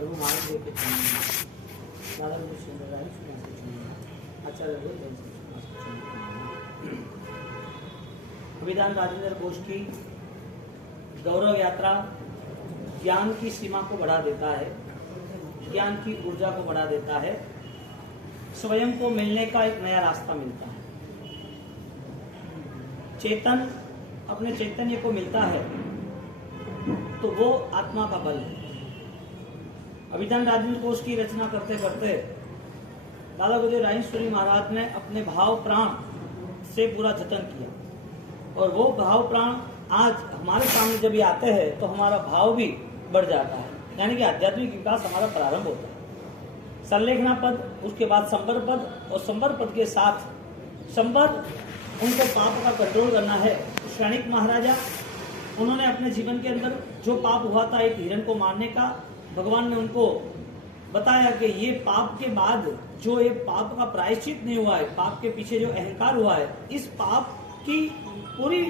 प्रभु मार्ग लेके चलेंगे, दादा मुझे सुंदर से चुनेंगे, आचार्य अभिधान राजेंद्र घोष की गौरव यात्रा ज्ञान की सीमा को बढ़ा देता है, ज्ञान की ऊर्जा को बढ़ा देता है, स्वयं को मिलने का एक नया रास्ता मिलता है। चेतन अपने चैतन्य को मिलता है तो वो आत्मा का बल है। अभिधान राजेंद्र घोष की रचना करते करते दादा गुरुदेव राजेश्वरी महाराज ने अपने भाव प्राण से पूरा जतन किया और वो भाव प्राण आज हमारे सामने जब ये आते हैं तो हमारा भाव भी बढ़ जाता है, यानी कि आध्यात्मिक विकास हमारा प्रारंभ होता है। संलेखना पद, उसके बाद संबर पद और संबर पद के साथ संबर उनको पाप का कंट्रोल करना है। क्षणिक महाराजा उन्होंने अपने जीवन के अंदर जो पाप हुआ था एक हिरण को मारने का, भगवान ने उनको बताया कि ये पाप के बाद जो ये पाप का प्रायश्चित नहीं हुआ है, पाप के पीछे जो अहंकार हुआ है, इस पाप की पूरी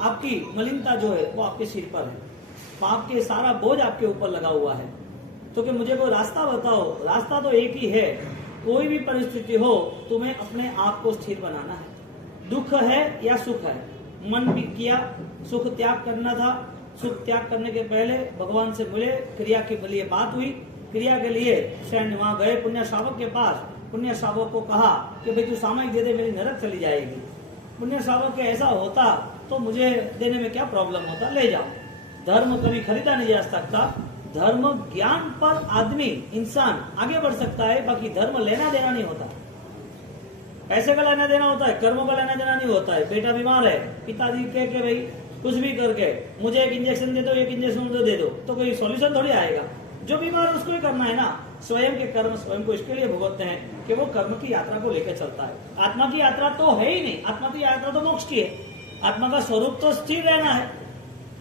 आपकी मलिनता जो है वो आपके सिर पर है, पाप के सारा बोझ आपके ऊपर लगा हुआ है। तो कि मुझे कोई रास्ता बताओ, रास्ता तो एक ही है, कोई भी परिस्थिति हो तुम्हें अपने आप को स्थिर बनाना है। दुख है या सुख है, मन भी किया सुख त्याग करना था, सुख त्याग करने के पहले भगवान से मिले, क्रिया के लिए बात हुई, क्रिया के लिए शरण वहां गए पुण्य श्रावक के पास। पुण्य श्रावक को कहा कि भाई तू सामयिक दे दे, मेरी नरक चली जाएगी। पुण्य श्रावक के ऐसा होता तो मुझे देने में क्या प्रॉब्लम होता, ले जाओ। धर्म कभी खरीदा नहीं जा सकता, धर्म ज्ञान पर आदमी इंसान आगे बढ़ सकता है, बाकी धर्म लेना देना नहीं होता। पैसे का लेना देना होता है, कर्मों का लेना देना नहीं होता है। बेटा बीमार है, पिताजी कह के भाई कुछ भी करके मुझे एक इंजेक्शन दे दो, एक इंजेक्शन दे दो, तो कोई सॉल्यूशन थोड़ी आएगा। जो बीमार है उसको ही करना है ना। स्वयं के कर्म स्वयं को इसके लिए भुगतते हैं कि वो कर्म की यात्रा को लेकर चलता है। आत्मा की यात्रा तो है ही नहीं, आत्मा की यात्रा तो मोक्ष की है। आत्मा का स्वरूप तो स्थिर रहना है,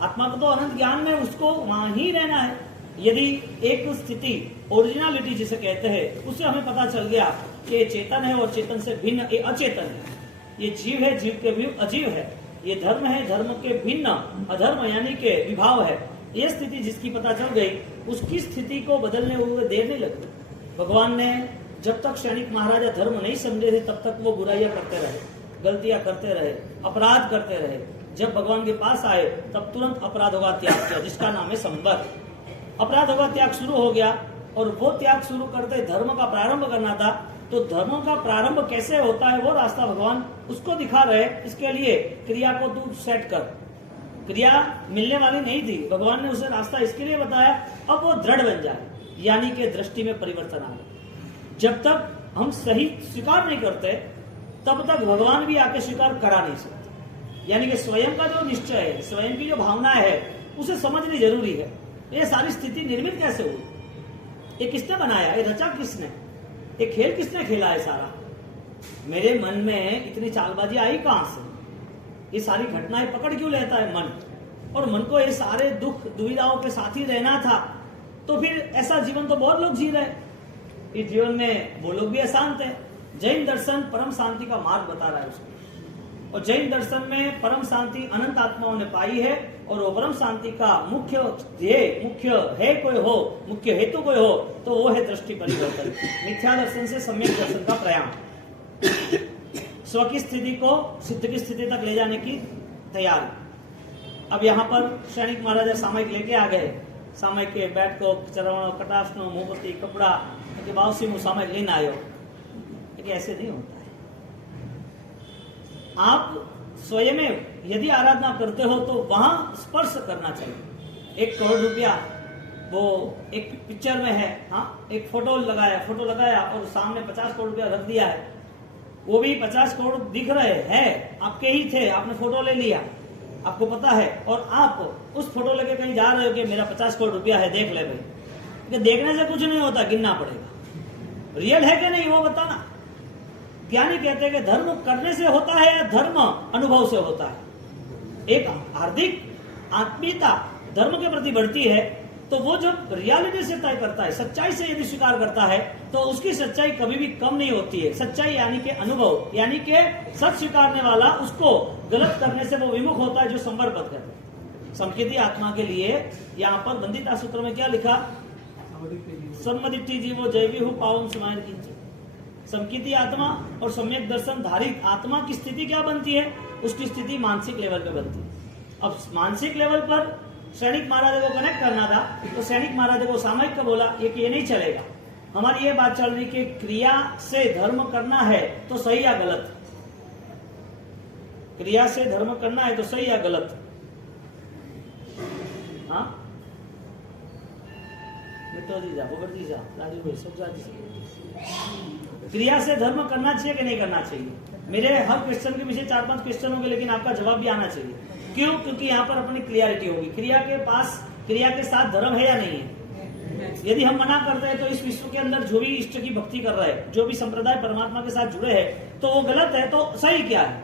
आत्मा को तो अनंत ज्ञान में उसको वहां ही रहना है। यदि एक स्थिति ओरिजिनलिटी जिसे कहते हैं उससे हमें पता चल गया कि चेतन है और चेतन से भिन्न ये अचेतन है, ये जीव है, जीव के भी अजीव है, ये धर्म है, धर्म के भिन्न अधर्म यानी के विभाव है। ये स्थिति जिसकी पता चल गई उसकी स्थिति को बदलने हुए देर नहीं लगती। भगवान ने जब तक क्षणिक महाराजा धर्म नहीं समझे थे तब तक वो बुराइयां करते रहे, गलतियां करते रहे, अपराध करते रहे। जब भगवान के पास आए तब तुरंत अपराधों का त्याग किया, जिसका नाम है संबर। अपराधों का त्याग शुरू हो गया और वो त्याग शुरू करते धर्म का प्रारंभ करना था। तो धर्म का प्रारंभ कैसे होता है वो रास्ता भगवान उसको दिखा रहे। इसके लिए क्रिया को तू सेट कर, क्रिया मिलने वाली नहीं थी, भगवान ने उसे रास्ता इसके लिए बताया अब वो दृढ़ बन जाए, यानी कि दृष्टि में परिवर्तन आ जाए। जब तक हम सही स्वीकार नहीं करते तब तक भगवान भी आके स्वीकार करा नहीं सकते। यानी कि स्वयं का जो निश्चय है, स्वयं की जो भावना है उसे समझनी जरूरी है। ये सारी स्थिति निर्मित कैसे हुई, ये किसने बनाया, ये रचा किसने, ये खेल किसने खेला है सारा। मेरे मन में इतनी चालबाजी आई कहां से, ये सारी घटनाएं पकड़ क्यों लेता है मन, और मन को ये सारे दुख दुविधाओं के साथ ही रहना था। तो फिर ऐसा जीवन तो बहुत लोग जी रहे। इस जीवन में वो लोग भी अशांत है। जैन दर्शन परम शांति का मार्ग बता रहा है उसको, और जैन दर्शन में परम शांति अनंत आत्माओं ने पाई है। और वो परम शांति का मुख्य ध्येय, मुख्य है कोई हो, मुख्य हेतु कोई हो तो वो है दृष्टि परिवर्तन, मिथ्या दर्शन से सम्यक दर्शन का प्रयाण, स्व की स्थिति को सिद्ध की स्थिति तक ले जाने की तैयारी। अब यहाँ पर क्षणिक महाराजा सामयिक लेके आ गए, सामयिक के बैठ को चरण कटाशनो मोमबत्ती कपड़ा के बावसी में सामयिक लेना आयो, लेकिन ऐसे नहीं होता है। आप स्वयं यदि आराधना करते हो तो वहां स्पर्श करना चाहिए। 1 करोड़ रुपया वो एक पिक्चर में है, हाँ, एक फोटो लगाया और सामने 50 करोड़ रुपया रख दिया है। वो भी 50 करोड़ दिख रहे हैं, आपके ही थे, आपने फोटो ले लिया, आपको पता है, और आप उस फोटो लेके कहीं जा रहे हो कि मेरा 50 करोड़ रुपया है, देख ले भाई। देखने से कुछ नहीं होता, गिनना पड़ेगा। रियल है कि नहीं वो बताना। ज्ञानी कहते हैं कि धर्म करने से होता है या धर्म अनुभव से होता है। एक हार्दिक आत्मीयता धर्म के प्रति बढ़ती है तो वो जब रियलिटी से तय करता है, सच्चाई से यदि स्वीकार करता है तो उसकी सच्चाई कभी भी कम नहीं होती है। सच्चाई यानी कि अनुभव, यानी कि सच स्वीकारने वाला उसको गलत करने से वो विमुख होता है, जो संबर पद कहते हैं। संकेती आत्मा के लिए यहाँ पर बंदिता सूत्र में क्या लिखा, सम्मदिट्ठी जीवो जैवी हूँ पावम समायर किंचित। समकिति आत्मा और सम्यक दर्शन धारित आत्मा की स्थिति क्या बनती है? उसकी स्थिति मानसिक लेवल पे बनती है। अब मानसिक लेवल पर सैनिक महाराज को कनेक्ट करना था, तो सैनिक महाराज को सामयिक का बोला ये नहीं चलेगा। हमारी ये बात चल रही कि क्रिया से धर्म करना है तो सही या गलत, क्रिया से धर्म करना है तो सही या गलत? हाँ राजू भाई सब क्रिया से धर्म करना चाहिए कि नहीं करना चाहिए? मेरे हर क्वेश्चन के पीछे 4-5 क्वेश्चन होंगे, लेकिन आपका जवाब भी आना चाहिए। क्यों? क्योंकि यहाँ पर अपनी क्लियरिटी होगी। क्रिया के पास, क्रिया के साथ धर्म है या नहीं है? यदि हम मना करते हैं तो इस विश्व के अंदर जो भी इष्ट की भक्ति कर रहा है, जो भी संप्रदाय परमात्मा के साथ जुड़े हैं, तो वो गलत है। तो सही क्या है?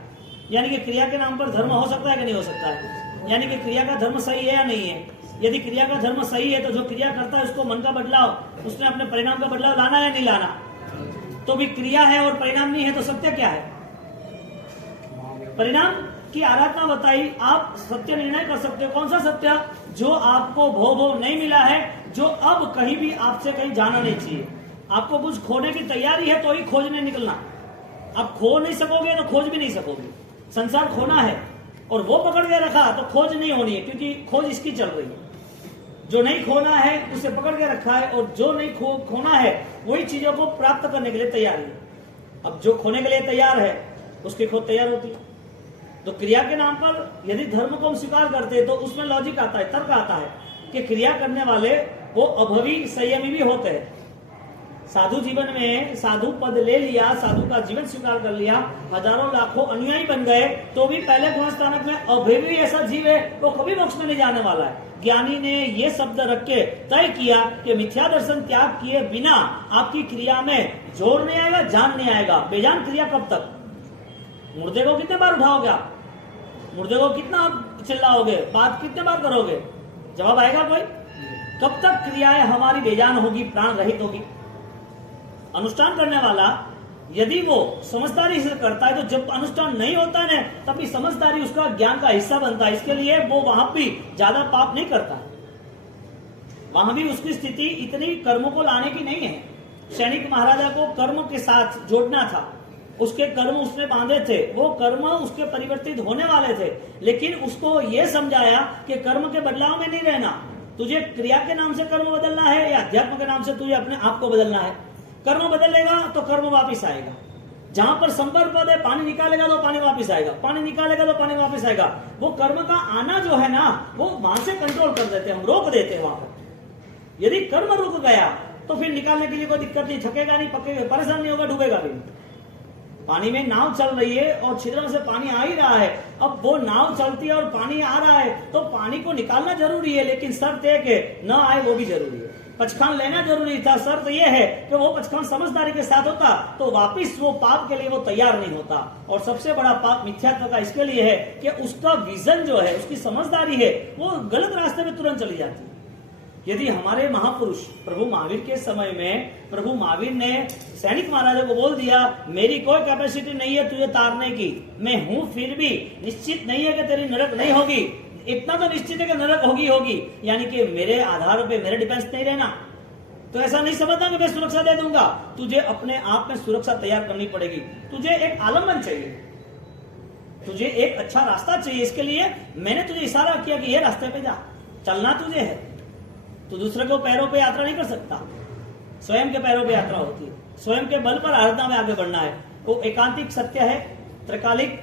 यानी कि क्रिया के नाम पर धर्म हो सकता है कि नहीं हो सकता है? यानी कि क्रिया का धर्म सही है या नहीं है? यदि क्रिया का धर्म सही है तो जो क्रिया करता है उसको मन का बदलाव, उसने अपने परिणाम का बदलाव लाना है या नहीं लाना? तो भी क्रिया है और परिणाम नहीं है, तो सत्य क्या है? परिणाम की आराधना बताई। आप सत्य निर्णय कर सकते हो। कौन सा सत्य? जो आपको भोग नहीं मिला है, जो अब कहीं भी आपसे कहीं जाना नहीं चाहिए। आपको कुछ खोने की तैयारी है तो ही खोजने निकलना। आप खो नहीं सकोगे तो खोज भी नहीं सकोगे। संसार खोना है और वो पकड़ के रखा तो खोज नहीं होनी है, क्योंकि खोज इसकी चल रही है। जो नहीं खोना है उसे पकड़ के रखा है, और जो नहीं खोना है वही चीजों को प्राप्त करने के लिए तैयार है। अब जो खोने के लिए तैयार है उसकी खोज तैयार होती है। तो क्रिया के नाम पर यदि धर्म को हम स्वीकार करते हैं तो उसमें लॉजिक आता है, तर्क आता है कि क्रिया करने वाले वो अभवी संयमी भी होते हैं। साधु जीवन में साधु पद ले लिया, साधु का जीवन स्वीकार कर लिया, हजारों लाखों अनुयायी बन गए, तो भी पहले गुणस्थानक में अभवी ऐसा जीव है वो कभी मोक्ष में नहीं जाने वाला है। ज्ञानी ने ये शब्द रख के तय किया कि मिथ्या दर्शन त्याग किए बिना आपकी क्रिया में जोर नहीं आएगा, जान नहीं आएगा। बेजान क्रिया कब तक? मुर्दे को कितने बार उठाओगे आप? मुर्दे को कितना चिल्लाओगे? बात कितने बार करोगे? जवाब आएगा कोई? कब तक क्रियाएं हमारी बेजान होगी, प्राण रहित होगी? अनुष्ठान करने वाला यदि वो समझदारी से करता है, तो जब अनुष्ठान नहीं होता है तभी समझदारी उसका ज्ञान का हिस्सा बनता है। इसके लिए वो वहां भी ज्यादा पाप नहीं करता, वहां भी उसकी स्थिति इतनी कर्मों को लाने की नहीं है। सैनिक महाराजा को कर्म के साथ जोड़ना था, उसके कर्म उसने बांधे थे, वो कर्म उसके परिवर्तित होने वाले थे, लेकिन उसको ये समझाया कि कर्म के बदलाव में नहीं रहना। तुझे क्रिया के नाम से कर्म बदलना है या अध्यात्म के नाम से तुझे अपने आप को बदलना है। कर्म बदलेगा तो कर्म वापिस आएगा। जहां पर संपर्क पद है, पानी निकालेगा तो पानी वापिस आएगा, पानी निकालेगा तो पानी वापिस आएगा। वो कर्म का आना जो है ना, वो वहां से कंट्रोल कर देते हैं, हम रोक देते हैं वहां पर। यदि कर्म रुक गया तो फिर निकालने के लिए कोई दिक्कत नहीं, थकेगा नहीं, पकेगा, परेशान नहीं होगा, डूबेगा भी। पानी में नाव चल रही है और छिद्रों से पानी आ ही रहा है। अब वो नाव चलती है और पानी आ रहा है, तो पानी को निकालना जरूरी है, लेकिन शर्त है कि न आए वो भी जरूरी है। पचखान लेना जरूरी था, शर्त यह है कि वो पचखान समझदारी के साथ होता तो वापिस वो पाप के लिए वो तैयार नहीं होता। और सबसे बड़ा पाप मिथ्यात्व का इसके लिए है कि उसका विजन जो है, उसकी समझदारी है, वो गलत रास्ते में तुरंत चली जाती है। यदि हमारे महापुरुष प्रभु महावीर के समय में प्रभु महावीर ने सैनिक महाराजा को बोल दिया, मेरी कोई कैपेसिटी नहीं है तुझे तारने की, मैं हूं फिर भी निश्चित नहीं है कि तेरी नरक नहीं होगी, इतना तो निश्चित है कि नरक होगी, यानी कि मेरे आधार पे मेरे डिफेंस नहीं रहना, तो ऐसा नहीं समझना कि मैं सुरक्षा दे दूंगा। तुझे अपने आप में सुरक्षा तैयार करनी पड़ेगी। तुझे एक आलम्बन चाहिए, तुझे एक अच्छा रास्ता चाहिए। इसके लिए मैंने तुझे इशारा किया कि ये रास्ते पे जा, चलना तुझे है। तो दूसरे को पैरों पे यात्रा नहीं कर सकता, स्वयं के पैरों पे यात्रा होती है, स्वयं के बल पर आराधना में आगे बढ़ना है। वो एकांतिक सत्य है, त्रिकालिक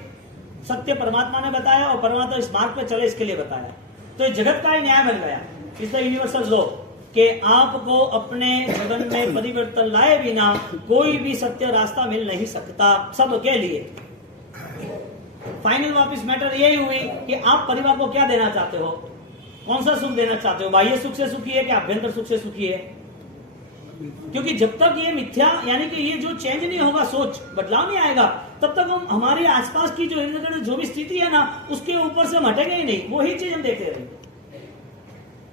सत्य परमात्मा ने बताया और परमात्मा इस मार्ग पे चले इसके लिए बताया। तो इस जगत का ही न्याय बन गया, इस यूनिवर्सल लॉ कि आपको अपने जीवन में परिवर्तन लाए बिना कोई भी सत्य रास्ता मिल नहीं सकता सबके लिए। फाइनल वापिस मैटर यही हुई कि आप परिवार को क्या देना चाहते हो, कौन सा सुख देना चाहते हो, बाह्य सुख से सुखी है कि आभ्यंतर सुख से सुखी है। क्योंकि जब तक ये मिथ्या यानी कि ये जो चेंज नहीं होगा, सोच बदलाव नहीं आएगा, तब तक हम हमारे आसपास की जो भी स्थिति है ना, उसके ऊपर से हम हटेंगे ही नहीं, वही चीज हम देखते रहेंगे।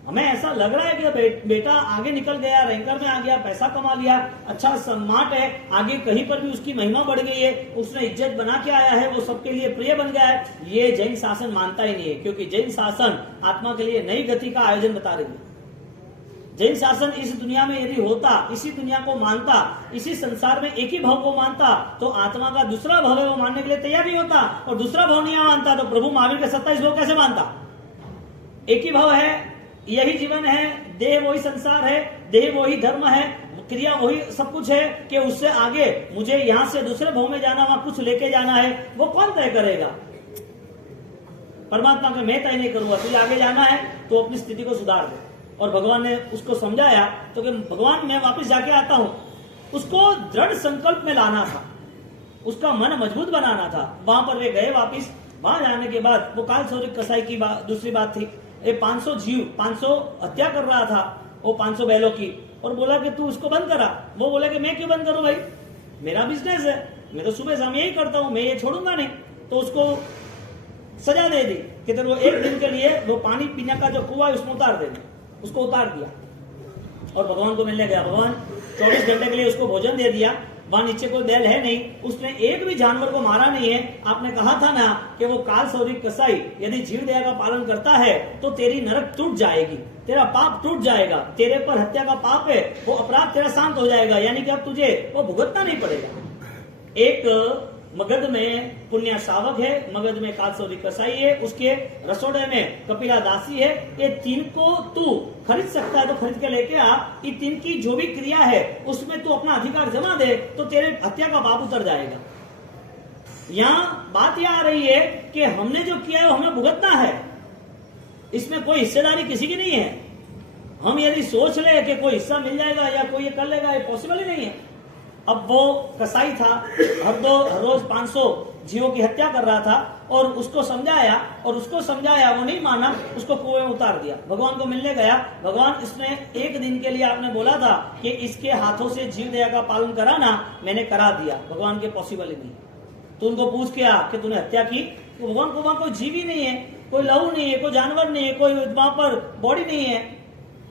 हमें ऐसा लग रहा है कि बेटा आगे निकल गया, रैंकर में आ गया, पैसा कमा लिया, अच्छा स्मार्ट है, आगे कहीं पर भी उसकी महिमा बढ़ गई है, उसने इज्जत बना के आया है, वो सबके लिए प्रिय बन गया है। ये जैन शासन मानता ही नहीं है, क्योंकि जैन शासन आत्मा के लिए नई गति का आयोजन बता रही है। जैन शासन इस दुनिया में यदि होता, इसी दुनिया को मानता, इसी संसार में एक ही भाव को मानता, तो आत्मा का दूसरा भाव है वो मानने के लिए तैयार नहीं होता, और दूसरा भाव नहीं मानता तो प्रभु महावीर के 27 भाव कैसे मानता? एक ही भाव है, यही जीवन है, देह वही संसार है, देह वही धर्म है, क्रिया वही सब कुछ है, कि उससे आगे मुझे यहां से दूसरे भाव में जाना, वहां कुछ लेके जाना है, वो कौन तय करेगा? परमात्मा का मैं तय नहीं करूंगा, तुझे आगे जाना है तो अपनी स्थिति को सुधार दे। और भगवान ने उसको समझाया तो कि भगवान मैं वापस जाके आता हूं। उसको दृढ़ संकल्प में लाना था, उसका मन मजबूत बनाना था। वहां पर वे गए वापस। वहां जाने के बाद वो काल सौरिक कसाई की दूसरी बात थी, ये 500 जीव 500 हत्या कर रहा था वो 500 बैलों की, और बोला कि तू उसको बंद करा। वो बोला कि मैं क्यों बंद करूं भाई, मेरा बिजनेस है, मैं तो सुबह शाम यही करता हूं, मैं ये छोड़ूंगा नहीं। तो उसको सजा दे दी कि तेरे को एक दिन के लिए वो पानी पीने का जो कुआं है उसमें उतार देना। उसको उतार दिया और भगवान को मिलने गया। भगवान 24 घंटे के लिए उसको भोजन दे दिया। वहां नीचे कोई बैल है नहीं, उसने एक भी जानवर को मारा नहीं है। आपने कहा था ना कि वो काल सौरिक कसाई यदि जीव दया का पालन करता है तो तेरी नरक टूट जाएगी, तेरा पाप टूट जाएगा, तेरे पर हत्या का पाप है वो अपराध तेरा शांत हो जाएगा, यानी कि अब तुझे वो भुगतना नहीं पड़ेगा। एक मगध में पुण्य शावक है, मगध में काल सौरिक कसाई है, उसके रसोड़े में कपिला दासी है। ये तीन को तू खरीद सकता है तो खरीद के लेके आ। ये तीन की जो भी क्रिया है उसमें तू अपना अधिकार जमा दे तो तेरे हत्या का पाप उतर जाएगा। यहाँ बात यह आ रही है कि हमने जो किया है वो हमें भुगतना है, इसमें कोई हिस्सेदारी किसी की नहीं है। हम यदि सोच ले कि कोई हिस्सा मिल जाएगा या कोई ये कर लेगा, ये पॉसिबल ही नहीं है। अब वो कसाई था, हर रोज 500 जीवों की हत्या कर रहा था, और उसको समझाया वो नहीं माना, उसको कुएं में उतार दिया। भगवान को मिलने गया। भगवान इसने एक दिन के लिए आपने बोला था कि इसके हाथों से जीव दया का पालन कराना, मैंने करा दिया। भगवान के पॉसिबल ही नहीं। तो उनको पूछ के आ कि तूने हत्या की, तो भगवान को वहां कोई जीव ही नहीं है, कोई लहू नहीं है, कोई जानवर नहीं है, कोई वहां पर बॉडी नहीं है।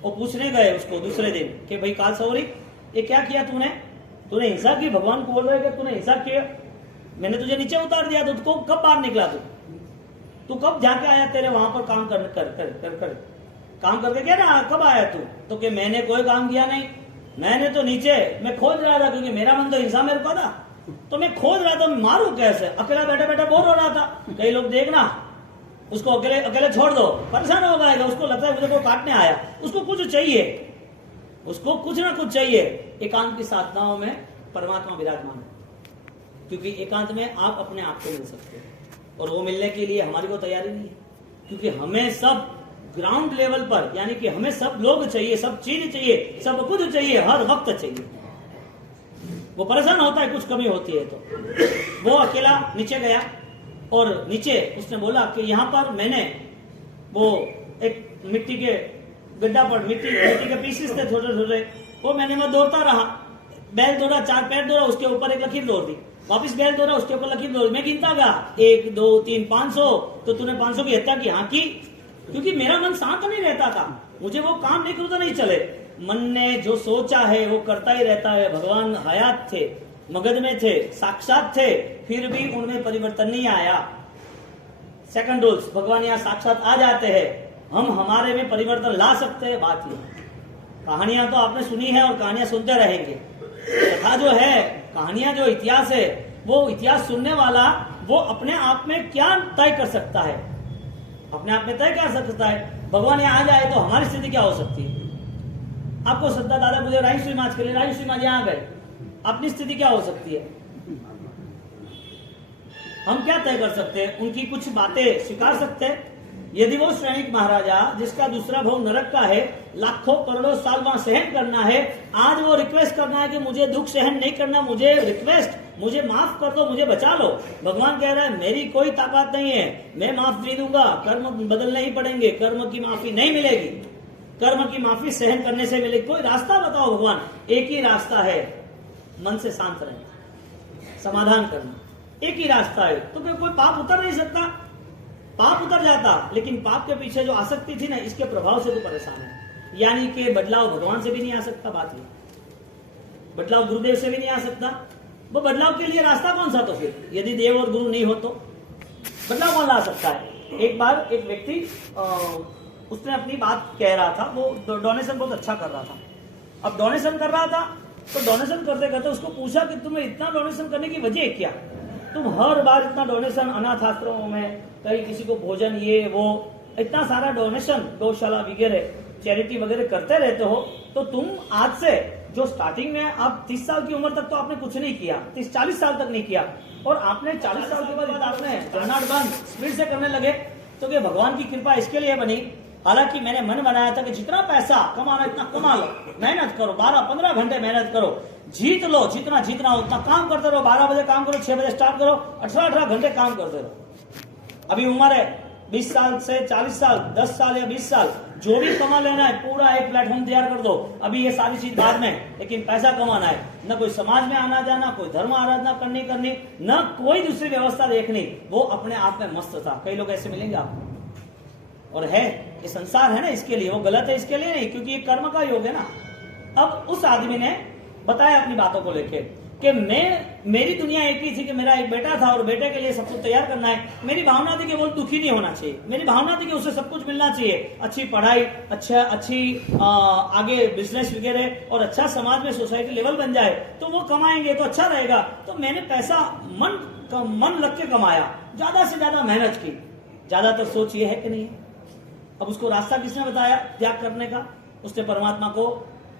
वो पूछने गए उसको दूसरे दिन कि भाई काल सौरिक ये क्या किया तूने हिंसा की? भगवान को बोल रहे कि तूने हिंसा किया, मैंने तुझे नीचे उतार दिया, तो तू कब बाहर निकला? तू कब जाके आया? तेरे वहां पर काम कर काम करके क्या ना, कब आया तू? तो कि मैंने कोई काम किया नहीं, मैंने तो नीचे मैं खोज रहा था, क्योंकि मेरा मन तो हिंसा मेरे को था, तो मैं खोज रहा था मारू कैसे। अकेला बैठे बैठे बोर हो रहा था। कई लोग देखना उसको अकेले छोड़ दो, परेशान हो जाएगा, उसको लगता है मुझे को काटने आया, उसको कुछ चाहिए, उसको कुछ ना कुछ चाहिए। एकांत की साधनाओं में परमात्मा विराजमान है, क्योंकि एकांत में आप अपने आप को मिल सकते हैं, और वो मिलने के लिए हमारी को तैयारी नहीं है, क्योंकि हमें सब ग्राउंड लेवल पर, यानी कि हमें सब लोग चाहिए, सब चीज चाहिए, सब कुछ चाहिए, हर वक्त चाहिए। वो परेशान होता है कुछ कमी होती है तो। वो अकेला नीचे गया और नीचे उसने बोला कि यहाँ पर मैंने वो एक मिट्टी के गड्ढा पर मिट्टी के पीसेस थे छोटे छोटे, वो मैंने मैं दौड़ता रहा, बैल दौड़ा, 4 पैर दौड़ा, उसके ऊपर एक लकीर दौड़ दी, वापिस बैल दौड़ा, उसके ऊपर लकीर दौड़ दी। मैं गिनता गया 1 2 3 500। तो तूने 500 की हत्या की? हाँ की, क्योंकि मेरा मन शांत नहीं रहता था, मुझे वो काम नहीं करूँ तो नहीं चले। मन ने जो सोचा है वो करता ही रहता है। भगवान हयात थे, मगध में थे, साक्षात थे, फिर भी उनमें परिवर्तन नहीं आया। सेकंड रूल्स, भगवान यहाँ साक्षात आ जाते हैं, हम हमारे में परिवर्तन ला सकते हैं। बात ये, कहानियां तो आपने सुनी है और कहानियां सुनते रहेंगे। कथा जो है, कहानियां जो इतिहास है, वो इतिहास सुनने वाला वो अपने आप में क्या तय कर सकता है, अपने आप में तय कर सकता है। भगवान यहाँ आ जाए तो हमारी स्थिति क्या हो सकती है? आपको श्रद्धा दादा मुझे राजश्री माज के लिए, राजश्री माज यहाँ गए, अपनी स्थिति क्या हो सकती है? हम क्या तय कर सकते हैं? उनकी कुछ बातें स्वीकार सकते हैं। यदि वो श्रेणिक महाराजा जिसका दूसरा भाव नरक का है, लाखों करोड़ों साल वहां सहन करना है, आज वो रिक्वेस्ट करना है कि मुझे दुख सहन नहीं करना, मुझे रिक्वेस्ट, मुझे माफ कर दो, मुझे बचा लो। भगवान कह रहा है मेरी कोई ताकत नहीं है, मैं माफ दे दूंगा, कर्म बदलने ही पड़ेंगे, कर्म की माफी नहीं मिलेगी, कर्म की माफी सहन करने से मिलेगी। कोई रास्ता बताओ भगवान। एक ही रास्ता है, मन से शांत रहना, समाधान करना, एक ही रास्ता है। तो कोई पाप उतर नहीं सकता, पाप उतर जाता, लेकिन पाप के पीछे जो आसक्ति थी ना, इसके प्रभाव से तो परेशान है। यानी कि बदलाव भगवान से भी नहीं आ सकता, बात ये, बदलाव गुरुदेव से भी नहीं आ सकता। वो बदलाव के लिए रास्ता कौन सा? तो फिर यदि देव और गुरु नहीं हो तो बदलाव कौन ला सकता है? एक बार एक व्यक्ति उसने अपनी बात कह रहा था, वो डोनेशन बहुत अच्छा कर रहा था। अब डोनेशन कर रहा था तो डोनेशन करते करते उसको पूछा कि तुम्हें इतना डोनेशन करने की वजह क्या, तुम हर बार इतना डोनेशन अनाथ आश्रमों में, कहीं किसी को भोजन, ये वो, इतना सारा डोनेशन गौशाला वगैरह चैरिटी वगैरह करते रहते हो, तो तुम आज से जो स्टार्टिंग में आप 30 साल की उम्र तक तो आपने कुछ नहीं किया, 30-40 साल तक नहीं किया, और आपने 40 साल के बाद आपने जनार्दन स्पीड से करने लगे, तो क्या भगवान की कृपा इसके लिए बनी? हालांकि मैंने मन बनाया था कि जितना पैसा कमाना इतना कमा लो, मेहनत करो, 12-15 घंटे मेहनत करो, जीत लो, जितना जीतना हो उतना काम करते रहो, 12 बजे काम करो, 6 बजे स्टार्ट करो, 18-18 घंटे काम करते रहो। अभी उम्र है 20 साल से 40 साल, 10 साल या 20 साल, जो भी कमा लेना है, पूरा एक प्लेटफॉर्म तैयार कर दो। अभी ये सारी चीज बाद में, लेकिन पैसा कमाना है, न कोई समाज में आना जाना, कोई धर्म आराधना करनी, न कोई दूसरी व्यवस्था देखनी, वो अपने आप में मस्त था। कई लोग ऐसे मिलेंगे आपको, और है, ये संसार है ना इसके लिए, वो गलत है इसके लिए नहीं, क्योंकि ये कर्म का योग है ना। अब उस आदमी ने बताया अपनी बातों को लेके कि मेरी दुनिया एक ही थी कि मेरा एक बेटा था और बेटे के लिए सब कुछ तैयार करना है। मेरी भावना थी कि वो दुखी नहीं होना चाहिए, मेरी भावना थी कि उसे सब कुछ मिलना चाहिए, अच्छी पढ़ाई, अच्छी आगे बिजनेस वगैरह, और अच्छा समाज में सोसाइटी लेवल बन जाए, तो वो कमाएंगे तो अच्छा रहेगा। तो मैंने पैसा मन लग के कमाया, ज्यादा से ज्यादा मेहनत की। ज्यादातर सोच ये है कि नहीं है। अब उसको रास्ता किसने बताया त्याग करने का? उसने परमात्मा को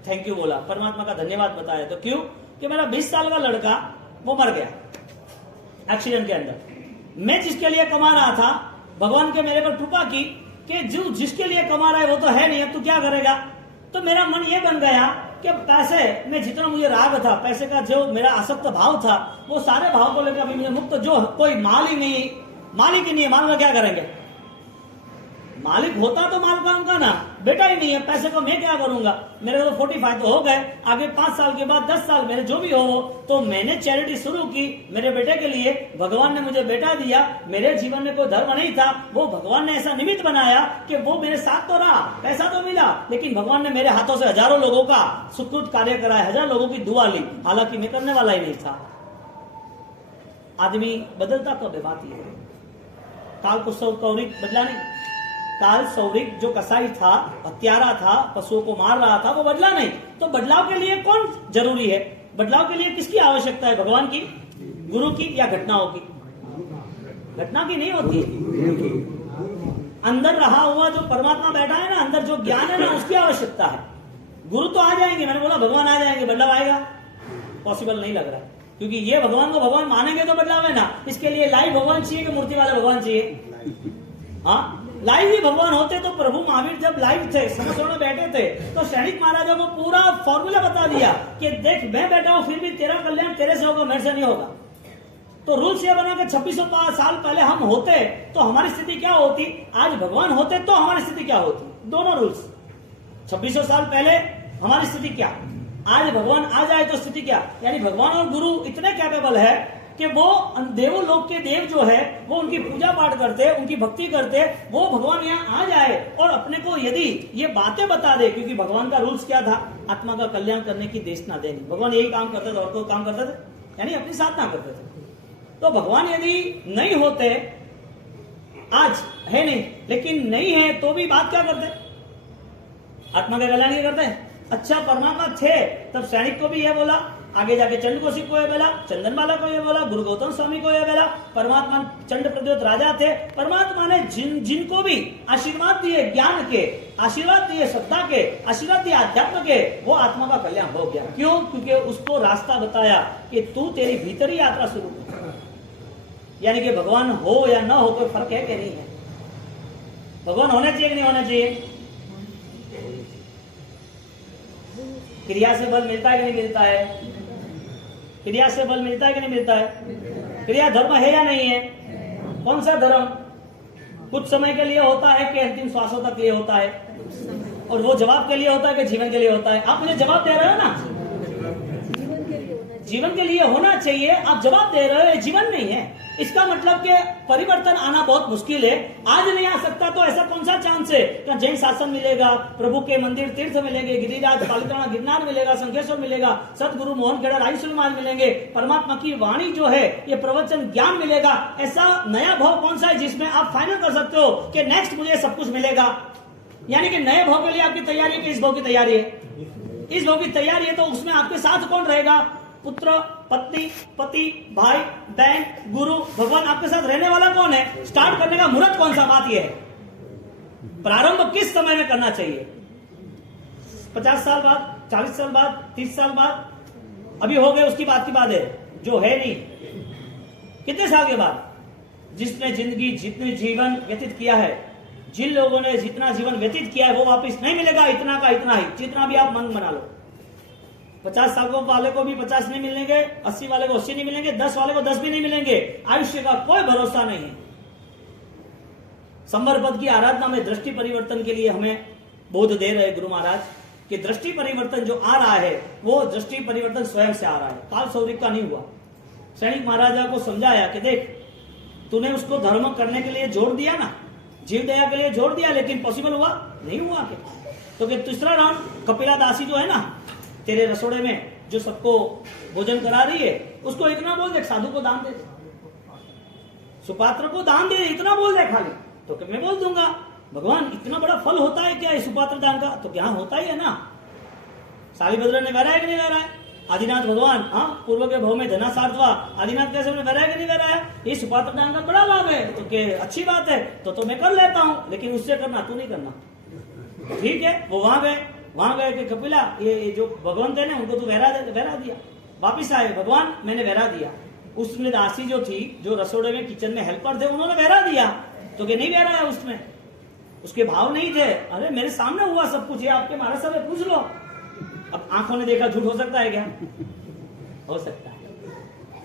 थैंक यू बोला, परमात्मा का धन्यवाद बताया। तो क्यों? कि मेरा 20 साल का लड़का वो मर गया एक्सीडेंट के अंदर। मैं जिसके लिए कमा रहा था, भगवान के मेरे पर कृपा की कि जो जिसके लिए कमा रहा है वो तो है नहीं, अब तू क्या करेगा? तो मेरा मन ये बन गया कि पैसे में जितना मुझे राग था, पैसे का जो मेरा आसक्त भाव था, वो सारे भाव को लेकर अभी मुझे मुक्त, जो कोई माल ही नहीं, मालिक ही नहीं है, माल में क्या करेंगे? मालिक होता तो माल का उनका ना, बेटा ही नहीं है, पैसे को मैं क्या करूंगा? मेरे को तो 45 तो हो गए, आगे 5 साल के बाद 10 साल मेरे जो भी हो, तो मैंने चैरिटी शुरू की मेरे बेटे के लिए। भगवान ने मुझे बेटा दिया, मेरे जीवन में कोई धर्म नहीं था, वो भगवान ने ऐसा निमित्त बनाया कि वो मेरे साथ तो रहा, पैसा तो मिला, लेकिन भगवान ने मेरे हाथों से हजारों लोगों का सुकृत कार्य कराया, 1000 लोगों की दुआ ली, हालांकि मैं करने वाला ही नहीं था। आदमी बदलता कब है? बात ये काल कुसव कौरिक बदला नहीं। काल सौरिक जो कसाई था, हत्यारा था, पशुओं को मार रहा था, वो बदला नहीं। तो बदलाव के लिए कौन जरूरी है? बदलाव के लिए किसकी आवश्यकता है? भगवान की, गुरु की, या घटनाओं की? घटना की नहीं होती है। अंदर रहा हुआ जो परमात्मा बैठा है ना, अंदर जो ज्ञान है ना, उसकी आवश्यकता है। गुरु तो आ जाएंगे, मैंने बोला भगवान आ जाएंगे, बदलाव आएगा? पॉसिबल नहीं लग रहा, क्योंकि ये भगवान को भगवान मानेंगे तो बदलाव है ना। इसके लिए लाइव भगवान चाहिए कि मूर्ति वाला भगवान चाहिए? हाँ, लाइव ही भगवान होते तो प्रभु महावीर जब लाइव थे, समझ में बैठे थे, तो सैनिक महाराजा को पूरा फॉर्मूला बता दिया कि देख मैं बैठा हूं, फिर भी तेरा कल्याण तेरे से होगा, मेरे से नहीं होगा। तो रूल्स ये बना कि 2600 साल पहले हम होते तो हमारी स्थिति क्या होती, आज भगवान होते तो हमारी स्थिति क्या होती। दोनों रूल्स, 2600 साल पहले हमारी स्थिति क्या, आज भगवान आ जाए तो स्थिति क्या। यानी भगवान और गुरु इतने कैपेबल है कि वो देवों लोक के देव जो है वो उनकी पूजा पाठ करते, उनकी भक्ति करते, वो भगवान यहाँ आ जाए और अपने को यदि ये बातें बता दे, क्योंकि भगवान का रूल्स क्या था, आत्मा का कल्याण करने की देशना देनी। भगवान यही काम करते थे और कोई काम करते थे, यानी अपनी साधना करते थे। तो भगवान यदि नहीं होते, आज है नहीं, लेकिन नहीं है तो भी बात क्या करते, आत्मा का कल्याण क्या करते। अच्छा परमात्मा थे तब सैनिक को भी यह बोला, आगे जाके चंड कौशिक को यह बोला, चंदनबाला को यह बोला, गुरु गौतम स्वामी को यह बोला। परमात्मा चंड प्रद्योत राजा थे, परमात्मा ने जिनको भी आशीर्वाद दिए, ज्ञान के आशीर्वाद दिए, श्रद्धा के आशीर्वाद दिए, अध्यात्म के, वो आत्मा का कल्याण हो गया। क्यों? क्योंकि उसको रास्ता बताया कि तू तेरी भीतरी यात्रा शुरू कर। यानी कि भगवान हो या न हो कोई फर्क है कि नहीं है? भगवान होना चाहिए कि नहीं होना चाहिए? क्रिया से बल मिलता है कि नहीं मिलता है? क्रिया से बल मिलता है कि नहीं मिलता है? क्रिया धर्म है या नहीं है? कौन सा धर्म कुछ समय के लिए होता है कि अंतिम श्वासों तक लिए होता है? और वो जवाब के लिए होता है कि जीवन के लिए होता है? आप मुझे जवाब दे रहे हो ना, जीवन के लिए होना चाहिए, आप जवाब दे रहे हो जीवन नहीं है। इसका मतलब कि परिवर्तन आना बहुत मुश्किल है, आज नहीं आ सकता, तो ऐसा कौन सा चांस है कि जैन शासन मिलेगा, प्रभु के मंदिर तीर्थ मिलेंगे, गिरिराज पालिताना गिरनार मिलेगा, शंखेश्वर मिलेगा, सतगुरु मोहन खेड़ा राइसुल महाराज मिलेंगे, परमात्मा की वाणी जो है ये प्रवचन ज्ञान मिलेगा। ऐसा नया भाव कौन सा है जिसमें आप फाइनल कर सकते हो कि नेक्स्ट मुझे सब कुछ मिलेगा? यानी कि नए भाव के लिए आपकी तैयारी है कि इस भाव की तैयारी है? इस भाव की तैयारी है, तो उसमें आपके साथ कौन रहेगा? पुत्र, पत्नी, पति, भाई, बहन, गुरु, भगवान आपके साथ रहने वाला कौन है? स्टार्ट करने का मुहूर्त कौन सा? बात यह है प्रारंभ किस समय में करना चाहिए? 50 साल बाद, 40 साल बाद, 30 साल बाद? अभी हो गए उसकी बात की बात है, जो है नहीं। कितने साल के बाद? जिसने जिंदगी जितने जीवन व्यतीत किया है, जिन लोगों ने जितना जीवन व्यतीत किया है वो वापस नहीं मिलेगा। इतना का इतना ही, जितना भी आप मन बना लो। 50 साल वाले को भी 50 नहीं मिलेंगे, 80 वाले को 80 नहीं मिलेंगे, 10 वाले को 10 भी नहीं मिलेंगे। आयुष्य का कोई भरोसा नहीं है। संवर पद की आराधना में दृष्टि परिवर्तन के लिए हमें बोध दे रहे गुरु महाराज कि दृष्टि परिवर्तन जो आ रहा है वो दृष्टि परिवर्तन स्वयं से आ रहा है, काल सौरिक का नहीं हुआ। सैनिक महाराजा को समझाया कि देख, तूने उसको धर्म करने के लिए जोड़ दिया ना, जीव दया के लिए जोड़ दिया, लेकिन पॉसिबल हुआ नहीं हुआ के? तो कि तीसरा राउंड कपिला दासी जो है ना तेरे रसोड़े में, जो सबको भोजन करा रही है, उसको इतना बोल दे, साधु को दान दे, सुपात्र को दान दे, इतना बोल दे खाली, तो कि मैं बोल दूंगा भगवान इतना बड़ा फल होता है क्या इस सुपात्र दान का? तो क्या होता ही है ना। शालिभद्र ने वैरा है कि नहीं वैरा है? आदिनाथ भगवान, हाँ, पूर्व के भाव में धना सार्थवा, आदिनाथ कैसे वैरा है कि नहीं वैरा है? ये सुपात्र दान का बड़ा लाभ है, तो के अच्छी बात है, तो मैं कर लेता हूं, लेकिन उससे करना, तू नहीं करना। ठीक है, वो वहां गए कि कपिला, ये जो भगवंत है ना, उनको तू वैरा दिया। वापिस आए, भगवान मैंने वैरा दिया। उसमें दासी जो थी, जो रसोड़े में किचन में हेल्पर थे, उन्होंने वैरा दिया, तो कि नहीं वैरा है उसमें, उसके भाव नहीं थे। अरे मेरे सामने हुआ सब कुछ, ये आपके महाराज साहब से पूछ लो। अब आंखों ने देखा झूठ हो सकता है क्या? हो सकता है,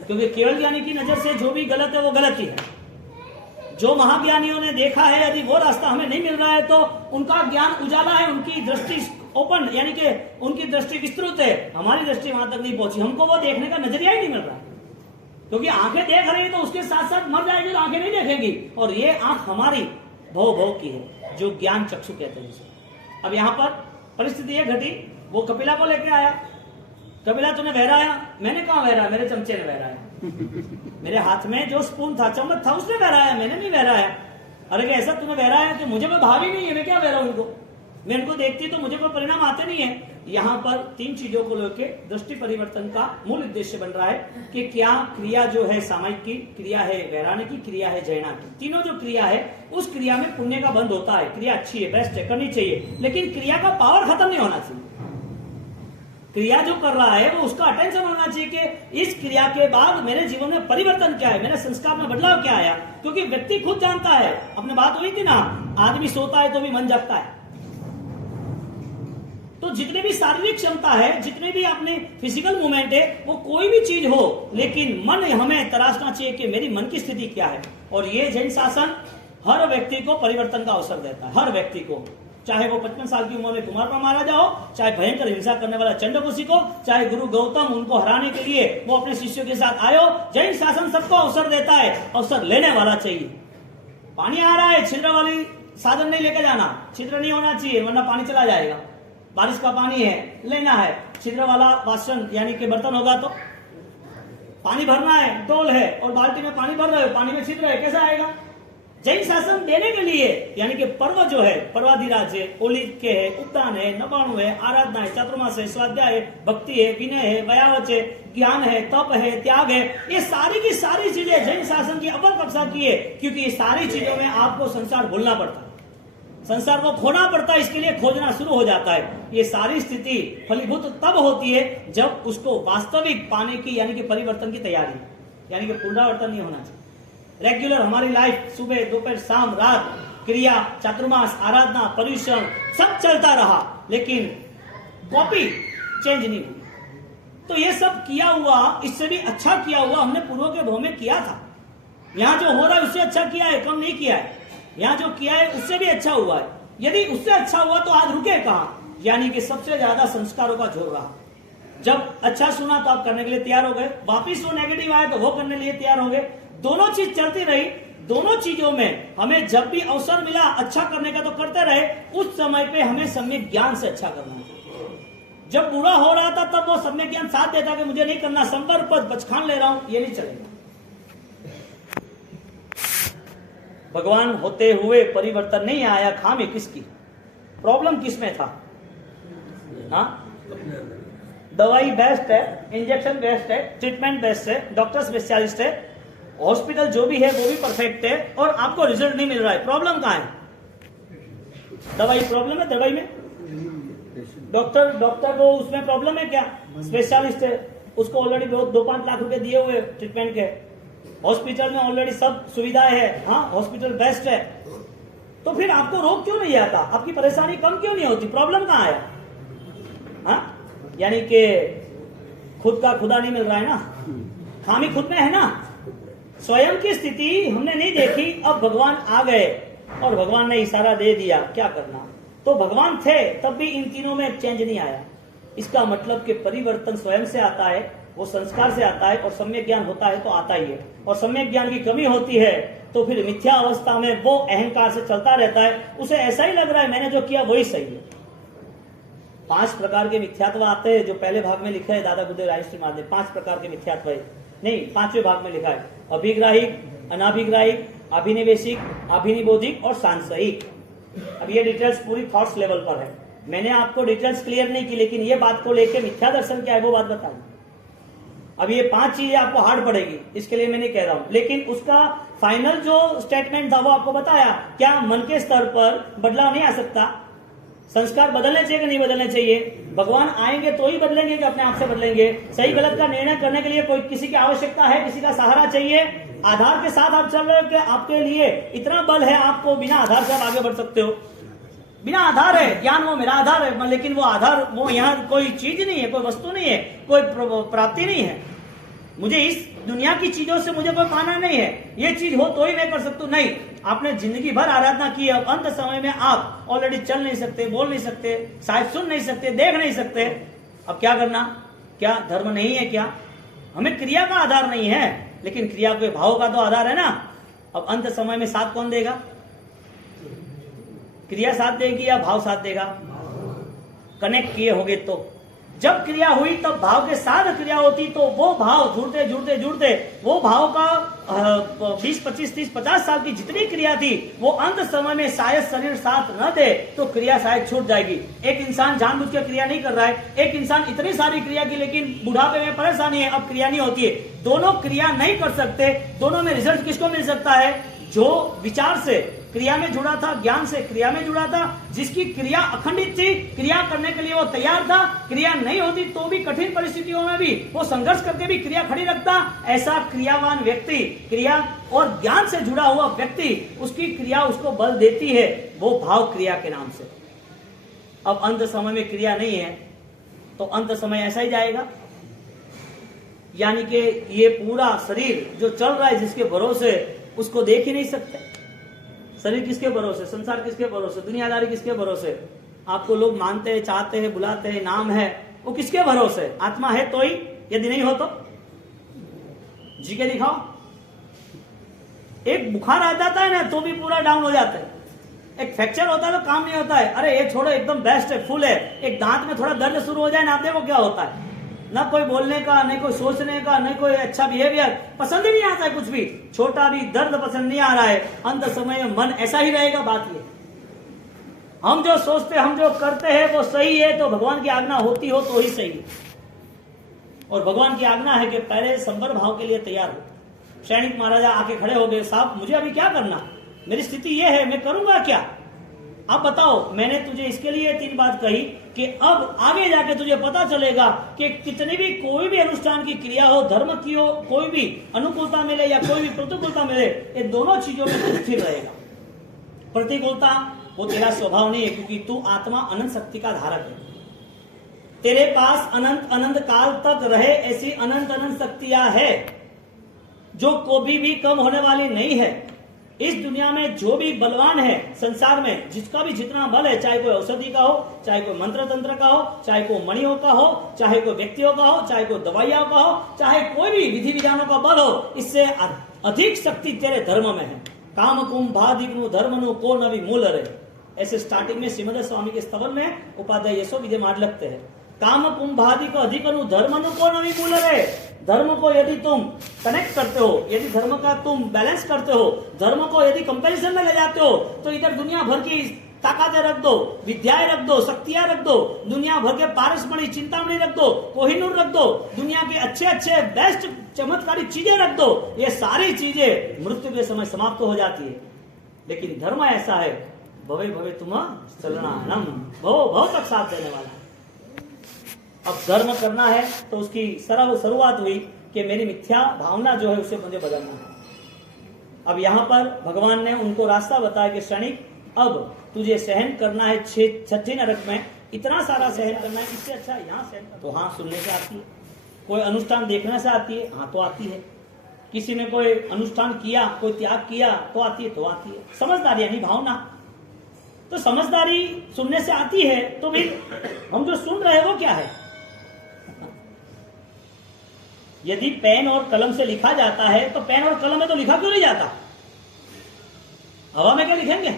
क्योंकि केवल ज्ञानी की नजर से जो भी गलत है वो गलत ही है। जो महाज्ञानियों ने देखा है, यदि वो रास्ता हमें नहीं मिल रहा है तो उनका ज्ञान उजाला है, उनकी दृष्टि ओपन, यानी कि उनकी दृष्टि विस्तृत है, हमारी दृष्टि वहां तक नहीं पहुंची, हमको वो देखने का नजरिया ही नहीं मिल रहा। क्योंकि आंखें देख रही है तो उसके साथ साथ मर जाएगी तो आंखें नहीं देखेंगी, और ये आंख हमारी भव की है, जो ज्ञान चक्षु कहते हैं जिसे। अब यहाँ पर परिस्थिति ये घटी, वो कपिला को लेके आया, कपिला तूने बहराया? मैंने कहा बहराया, मेरे चमचे ने बहराया, मेरे हाथ में जो स्पून था, चम्मच था, उसने बहराया, मैंने नहीं बहराया। अरे कि ऐसा तूने बहराया कि मुझे कोई भाव ही नहीं है, मैं क्या बहरा इनको, मैं इनको देखती तो मुझे कोई परिणाम आते नहीं है। यहाँ पर 3 चीजों को लेकर दृष्टि परिवर्तन का मूल उद्देश्य बन रहा है कि क्या क्रिया जो है सामायिक की, क्रिया है बहराने की, क्रिया है जयना की। तीनों जो क्रिया है उस क्रिया में पुण्य का बंध होता है। क्रिया अच्छी है, बेस्ट है, करनी चाहिए, लेकिन क्रिया का पावर खत्म नहीं होना चाहिए। क्रिया जो कर रहा है वो उसका अटेंशन होना चाहिए कि इस क्रिया के बाद मेरे जीवन में परिवर्तन क्या है, मेरे संस्कार में बदलाव क्या आया। क्योंकि व्यक्ति खुद जानता है, अपने बात हुई थी ना, आदमी सोता है तो भी मन जगता है। तो जितने भी शारीरिक क्षमता है, जितने भी अपने फिजिकल मूवमेंट है, वो कोई भी चीज हो, लेकिन मन हमें तराशना चाहिए कि मेरी मन की स्थिति क्या है। और ये जैन शासन हर व्यक्ति को परिवर्तन का अवसर देता है, हर व्यक्ति को, चाहे वो 55 साल की उम्र में कुमार महाराजा हो, चाहे भयंकर हिंसा करने वाला चंडकोशी को, चाहे गुरु गौतम उनको हराने के लिए वो अपने शिष्यों के साथ आयो। जैन शासन सबको अवसर देता है, अवसर लेने वाला चाहिए। पानी आ रहा है, छिद्र वाली साधन नहीं लेके जाना, छिद्र नहीं होना चाहिए वरना पानी चला जाएगा। बारिश का पानी है, लेना है, छिद्र वाला वासन यानी कि बर्तन होगा तो पानी भरना है, डोल है और बाल्टी में पानी भर रहे हो, पानी में छिद्र है, कैसा आएगा? जैन शासन देने के लिए, यानी कि पर्व जो है, पर्वाधिराज है, होली के है, उपदान है, नवाणु है, आराधना है, चातुर्मास है, स्वाध्याय है, भक्ति है, विनय है, व्यावच है, ज्ञान है, तप है, त्याग है, ये सारी की सारी चीजें जैन शासन की अव्वल कक्षा की है। क्योंकि ये सारी चीजों में आपको संसार भूलना पड़ता है, संसार को खोना पड़ता है, इसके लिए खोजना शुरू हो जाता है। ये सारी स्थिति फलीभूत तब होती है जब उसको वास्तविक पाने की, यानी कि परिवर्तन की तैयारी, यानी कि पुनरावर्तन नहीं होना चाहिए। रेगुलर हमारी लाइफ, सुबह दोपहर शाम रात, क्रिया, चातुर्मास, आराधना, परिश्रम सब चलता रहा, लेकिन कॉपी चेंज नहीं हुई। तो ये सब किया हुआ, इससे भी अच्छा किया हुआ हमने पूर्व के भाव में किया था। यहाँ जो हो रहा है उससे अच्छा किया है, कम नहीं किया है। यहाँ जो किया है उससे भी अच्छा हुआ है। यदि उससे अच्छा हुआ तो आज रुके कहाँ? यानी कि सबसे ज्यादा संस्कारों का जोर रहा। जब अच्छा सुना तो आप करने के लिए तैयार हो गए, वापिस वो नेगेटिव आया तो वो करने के लिए तैयार हो गए। दोनों चीज चलती रही। दोनों चीजों में हमें जब भी अवसर मिला अच्छा करने का तो करते रहे, उस समय पे हमें सम्यक ज्ञान से अच्छा करना चाहिए। जब बुरा हो रहा था तब वो सम्यक ज्ञान साथ देता कि मुझे नहीं करना, संपर्क पर बचखान ले रहा हूं, ये नहीं चलेगा। भगवान होते हुए परिवर्तन नहीं आया, खामी किसकी? प्रॉब्लम किस में था? हाँ, दवाई बेस्ट है, इंजेक्शन बेस्ट है, ट्रीटमेंट बेस्ट है, डॉक्टर स्पेशलिस्ट है, हॉस्पिटल जो भी है वो भी परफेक्ट है, और आपको रिजल्ट नहीं मिल रहा है। प्रॉब्लम कहाँ है? दवाई प्रॉब्लम है, दवाई में डॉक्टर को उसमें प्रॉब्लम है क्या? स्पेशलिस्ट है, उसको ऑलरेडी 2-5 लाख रुपए दिए हुए ट्रीटमेंट के, हॉस्पिटल में ऑलरेडी सब सुविधाएं है, हाँ हॉस्पिटल बेस्ट है, तो फिर आपको रोग क्यों नहीं आता? आपकी परेशानी कम क्यों नहीं होती? प्रॉब्लम कहाँ आया? हाँ, यानी कि खुद का खुदा नहीं मिल रहा है ना, खामी खुद में है ना। स्वयं की स्थिति हमने नहीं देखी, अब भगवान आ गए और भगवान ने इशारा दे दिया, क्या करना। तो भगवान थे तब भी इन तीनों में चेंज नहीं आया। इसका मतलब कि परिवर्तन स्वयं से आता है, वो संस्कार से आता है, और सम्यक ज्ञान होता है तो आता ही है। और सम्यक ज्ञान की कमी होती है तो फिर मिथ्या अवस्था में वो अहंकार से चलता रहता है, उसे ऐसा ही लग रहा है मैंने जो किया वही सही है। 5 प्रकार के मिथ्यात्व आते हैं, जो पहले भाग में लिखा है दादा गुरुदेव राजश्री महादेव। 5 प्रकार के मिथ्यात्व है, नहीं 5वें भाग में लिखा है, अभिग्राहिक, अनाभिग्राहिक, अभिनिवेशिक, अभिनिबोधिक और सांशयिक। अब ये डिटेल्स पूरी थॉट्स लेवल पर है, मैंने आपको डिटेल्स क्लियर नहीं की, लेकिन ये बात को लेकर मिथ्या दर्शन क्या है वो बात बताई। अब ये 5 चीजें आपको हार्ड पड़ेगी, इसके लिए मैं नहीं कह रहा हूं, लेकिन उसका फाइनल जो स्टेटमेंट था वो आपको बताया। क्या मन के स्तर पर बदलाव नहीं आ सकता? संस्कार बदलने चाहिए कि नहीं बदलने चाहिए? भगवान आएंगे तो ही बदलेंगे कि अपने आप से बदलेंगे? सही गलत का निर्णय करने के लिए कोई किसी की आवश्यकता है, किसी का सहारा चाहिए। आधार के साथ आप चल रहे हो कि आपके लिए इतना बल है, आपको बिना आधार से आप आगे बढ़ सकते हो। बिना आधार है, ज्ञान वो मेरा आधार है, लेकिन वो आधार वो यहाँ कोई चीज नहीं है, कोई वस्तु नहीं है, कोई प्राप्ति नहीं है। मुझे इस दुनिया की चीजों से मुझे कोई पाना नहीं है, ये चीज हो तो ही मैं कर सकता हूं। नहीं, आपने जिंदगी भर आराधना की, अब अंत समय में आप ऑलरेडी चल नहीं सकते, बोल नहीं सकते, शायद सुन नहीं सकते, देख नहीं सकते, अब क्या करना? क्या धर्म नहीं है क्या? हमें क्रिया का आधार नहीं है, लेकिन क्रिया के भाव का तो आधार है ना। अब अंत समय में साथ कौन देगा? क्रिया साथ देगी या भाव साथ देगा? कनेक्ट किए होंगे तो जब क्रिया हुई तब भाव के साथ क्रिया होती, तो वो भाव जुड़ते जुड़ते जुड़ते वो भाव का 20, 25, 30, 50 साल की जितनी क्रिया थी वो अंत समय में शायद शरीर साथ न दे तो क्रिया शायद छूट जाएगी। एक इंसान जानबूझ के क्रिया नहीं कर रहा है, एक इंसान इतनी सारी क्रिया की लेकिन बुढ़ापे में परेशानी है, अब क्रिया नहीं होती है। दोनों क्रिया नहीं कर सकते, दोनों में रिजल्ट किसको मिल सकता है? जो विचार से क्रिया में जुड़ा था, ज्ञान से क्रिया में जुड़ा था, जिसकी क्रिया अखंडित थी, क्रिया करने के लिए वो तैयार था, क्रिया नहीं होती तो भी कठिन परिस्थितियों में भी वो संघर्ष करके भी क्रिया खड़ी रखता। ऐसा क्रियावान व्यक्ति, क्रिया और ज्ञान से जुड़ा हुआ व्यक्ति, उसकी क्रिया उसको बल देती है, वो भाव क्रिया के नाम से। अब अंत समय में क्रिया नहीं है तो अंत समय ऐसा ही जाएगा। यानी कि ये पूरा शरीर जो चल रहा है जिसके भरोसे, उसको देख ही नहीं सकते। शरीर किसके भरोसे, संसार किसके भरोसे, दुनियादारी किसके भरोसे? आपको लोग मानते हैं, चाहते हैं, बुलाते हैं, नाम है, वो किसके भरोसे? आत्मा है तो ही, यदि नहीं हो तो जी के दिखाओ। एक बुखार आ जाता है ना तो भी पूरा डाउन हो जाता है, एक फ्रैक्चर होता है तो काम नहीं होता है। अरे ये छोड़ो, एकदम बेस्ट है, फुल है। एक दांत में थोड़ा दर्द शुरू हो जाए ना, देखो क्या होता है, ना कोई बोलने का, नहीं कोई सोचने का, नहीं कोई अच्छा बिहेवियर, पसंद ही नहीं आता है कुछ भी, छोटा भी दर्द पसंद नहीं आ रहा है। अंत समय में मन ऐसा ही रहेगा। बात ये, हम जो सोचते, हम जो करते हैं वो सही है तो भगवान की आज्ञा होती हो तो ही सही है। और भगवान की आज्ञा है कि पहले संवर भाव के लिए तैयार हो। सैनिक महाराजा आके खड़े हो गए, साहब मुझे अभी क्या करना, मेरी स्थिति ये है, मैं करूंगा क्या? अब बताओ, मैंने तुझे इसके लिए 3 बात कही कि अब आगे जाके तुझे पता चलेगा कि कितनी भी कोई भी अनुष्ठान की क्रिया हो, धर्म की हो, कोई भी अनुकूलता मिले या कोई भी प्रतिकूलता मिले, ये दोनों चीजों में तू स्थिर रहेगा। प्रतिकूलता वो तेरा स्वभाव नहीं है, क्योंकि तू आत्मा अनंत शक्ति का धारक है। तेरे पास अनंत अनंत काल तक रहे ऐसी अनंत अनंत शक्तियां है जो कभी भी कम होने वाली नहीं है। इस दुनिया में जो भी बलवान है संसार में, जिसका भी जितना बल है, चाहे कोई औषधि का हो, चाहे कोई मंत्र तंत्र का हो, चाहे कोई मणियों का हो, चाहे कोई व्यक्तियों का हो, चाहे कोई दवाइयों का हो, चाहे कोई भी विधि विधानों का बल हो, इससे अधिक शक्ति तेरे धर्म में है। काम कुंभादिग्नु धर्मनु को नवी मूल रहे, ऐसे स्टार्टिंग में श्रीमद स्वामी के स्तवन में उपाध्याय यशो विजय मार लगते हैं। काम कुंभादि को अधिक धर्मनु को नवी मूल रहे। धर्म को यदि तुम कनेक्ट करते हो, यदि धर्म का तुम बैलेंस करते हो, धर्म को यदि कंपैरिजन में ले जाते हो, तो इधर दुनिया भर की ताकतें रख दो, विद्याएं रख दो, शक्तियां रख दो, दुनिया भर के पारसमणि चिंतामणि रख दो, कोहिनूर रख दो, दुनिया के अच्छे अच्छे बेस्ट चमत्कारी चीजें रख दो, ये सारी चीजें मृत्यु के समय समाप्त हो जाती है। लेकिन धर्म ऐसा है, भवे भवे तुम चलनानम, भव भव तक साथ देने वाला है। अब धर्म करना है तो उसकी सरल शुरुआत हुई कि मेरी मिथ्या भावना जो है उसे मुझे बदलना है। अब यहाँ पर भगवान ने उनको रास्ता बताया कि क्षणिक अब तुझे सहन करना है 6 नरक में, इतना सारा सहन करना है, इससे अच्छा यहाँ सहन कर। तो हाँ सुनने से आती है, कोई अनुष्ठान देखने से आती है, हाँ तो आती है, किसी ने कोई अनुष्ठान किया, कोई त्याग किया तो आती है, तो आती है। समझदारी यानी भावना, तो समझदारी सुनने से आती है, तो फिर हम जो सुन रहे हैं वो क्या है? यदि पेन और कलम से लिखा जाता है तो पेन और कलम में तो लिखा क्यों नहीं जाता? हवा में क्या लिखेंगे?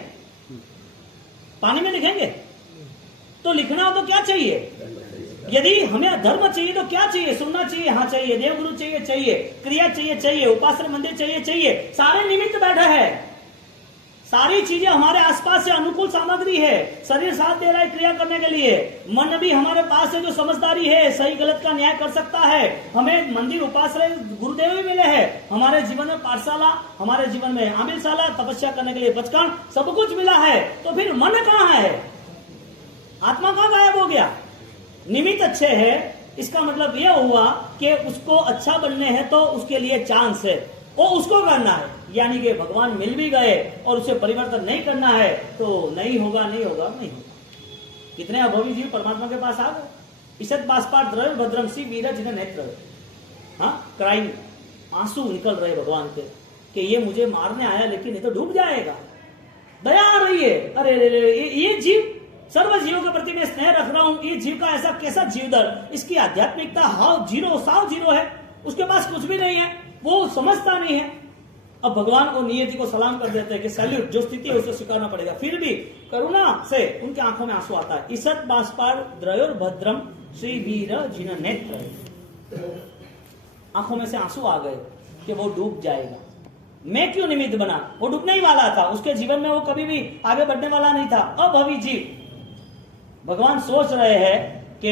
पानी में लिखेंगे? तो लिखना हो तो क्या चाहिए? यदि हमें धर्म चाहिए तो क्या चाहिए? सुनना चाहिए, हाँ चाहिए, देवगुरु चाहिए, क्रिया चाहिए, उपासना मंदिर चाहिए, सारे निमित्त बैठे हैं, सारी चीजें हमारे आसपास से अनुकूल सामग्री है, शरीर साथ दे रहा है क्रिया करने के लिए, मन भी हमारे पास है जो समझदारी है, सही गलत का न्याय कर सकता है, हमें मंदिर उपासना गुरुदेव भी मिले हैं, हमारे जीवन में पाठशाला, हमारे जीवन में आमिलशाला, तपस्या करने के लिए बचकान, सब कुछ मिला है। तो फिर मन कहाँ है? आत्मा कहाँ गायब हो गया? निमित्त अच्छे है, इसका मतलब यह हुआ कि उसको अच्छा बनने हैं तो उसके लिए चांस है, वो उसको करना है, यानी कि भगवान मिल भी गए और उसे परिवर्तन नहीं करना है तो नहीं होगा। कितने अभावी जीव परमात्मा के पास आ गए। ईशत बास्पार द्रव्य भद्रम सी वीर जिन्हें नेत्र, हाँ क्राइम, आंसू निकल रहे भगवान के कि ये मुझे मारने आया लेकिन ये तो डूब जाएगा। दया आ रही है, अरे ये जीव, सर्व जीवों के प्रति मैं स्नेह रख रहा हूं, ये जीव का ऐसा कैसा जीव दर, इसकी आध्यात्मिकता हाव जीरो है, उसके पास कुछ भी नहीं है, वो समझता नहीं है। अब भगवान को नियति को सलाम कर देते हैं कि सैल्यूट, जो स्थिति है उसे स्वीकारना पड़ेगा। फिर भी करुणा से उनकी आंखों में आंसू आता है। ईशत बाष्पार द्रयोर भद्रम श्री वीर जिन नेत्र, आंखों में से आंसू आ गए कि वो डूब जाएगा। मैं क्यों निमित्त बना? वो डूबने ही वाला था, उसके जीवन में वो कभी भी आगे बढ़ने वाला नहीं था। अभावी जीव, भगवान सोच रहे हैं कि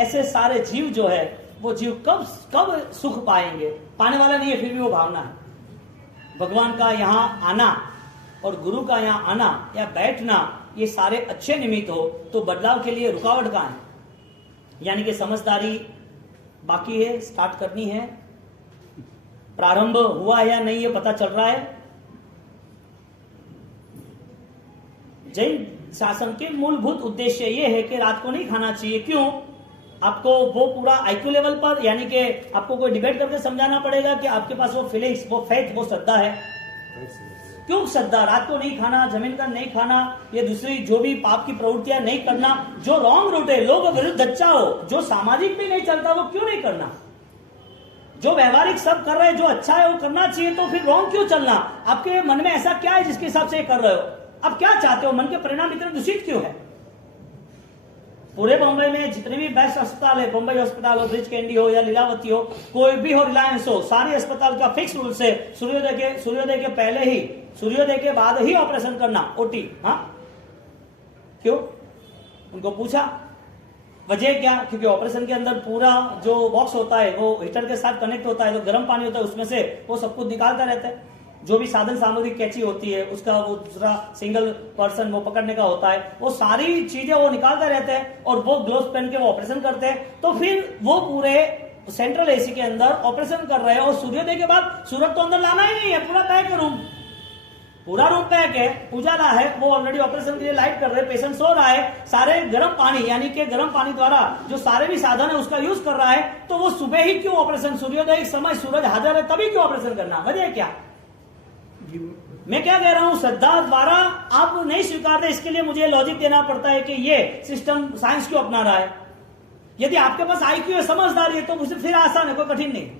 ऐसे सारे जीव जो है वो जीव कब सुख पाएंगे, पाने वाला नहीं है, फिर भी वो भावना है। भगवान का यहाँ आना और गुरु का यहाँ आना या बैठना, ये सारे अच्छे निमित्त हो तो बदलाव के लिए रुकावट कहाँ है? यानी कि समझदारी बाकी है, स्टार्ट करनी है, प्रारंभ हुआ है या नहीं ये पता चल रहा है। जैन शासन के मूलभूत उद्देश्य ये है कि रात को नहीं खाना चाहिए। क्यों? आपको वो पूरा आईक्यू लेवल पर, यानी कि आपको कोई डिबेट करके समझाना पड़ेगा कि आपके पास वो फीलिंग्स, वो फेथ, वो श्रद्धा है। क्यों श्रद्धा? रात को नहीं खाना, जमीन का नहीं खाना, ये दूसरी जो भी पाप की प्रवृत्तियां नहीं करना, जो रॉन्ग रूट है, लोग विरुद्ध अच्छा हो, जो सामाजिक भी नहीं चलता वो क्यों नहीं करना? जो व्यवहारिक सब कर रहे हैं, जो अच्छा है वो करना चाहिए, तो फिर रॉन्ग क्यों चलना? आपके मन में ऐसा क्या है जिसके हिसाब से कर रहे हो? आप क्या चाहते हो? मन के परिणाम इतने दूषित क्यों है? पूरे बम्बई में जितने भी बेस्ट अस्पताल है, बम्बई अस्पताल हो, ब्रिज कैंडी हो या लीलावती हो, कोई भी हो, रिलायंस हो, सारे अस्पताल का फिक्स रूल से सूर्योदय के पहले ही, सूर्योदय के बाद ही ऑपरेशन करना, ओटी। हाँ क्यों? उनको पूछा वजह क्या? क्योंकि ऑपरेशन के अंदर पूरा जो बॉक्स होता है वो हीटर के साथ कनेक्ट होता है, तो गर्म पानी होता है, उसमें से वो सब कुछ निकालता रहता है। जो भी साधन सामग्री कैची होती है उसका वो दूसरा सिंगल पर्सन वो पकड़ने का होता है, वो सारी चीजें वो निकालते रहते हैं और वो ग्लोव्स पहन के वो ऑपरेशन करते हैं। तो फिर वो पूरे सेंट्रल एसी के अंदर ऑपरेशन कर रहे हैं और सूर्योदय के बाद सूरज तो अंदर लाना ही नहीं है, पूरा पैक है रूम, पूरा रूम पैक है, उजाला है, वो ऑलरेडी ऑपरेशन के लिए लाइट कर रहे हैं, पेशेंट सो रहा है, सारे गर्म पानी, यानी कि गर्म पानी द्वारा जो सारे भी साधन है उसका यूज कर रहा है। तो वो सुबह ही क्यों ऑपरेशन? सूर्योदय समय सूरज हाजिर है तभी क्यों ऑपरेशन करना? वजह क्या? मैं क्या कह रहा हूं, श्रद्धा द्वारा आप नहीं स्वीकारते, इसके लिए मुझे लॉजिक देना पड़ता है कि ये सिस्टम साइंस क्यों अपना रहा है। यदि आपके पास आईक्यू है, समझदारी है, तो मुझे फिर आसान है, कोई कठिन नहीं।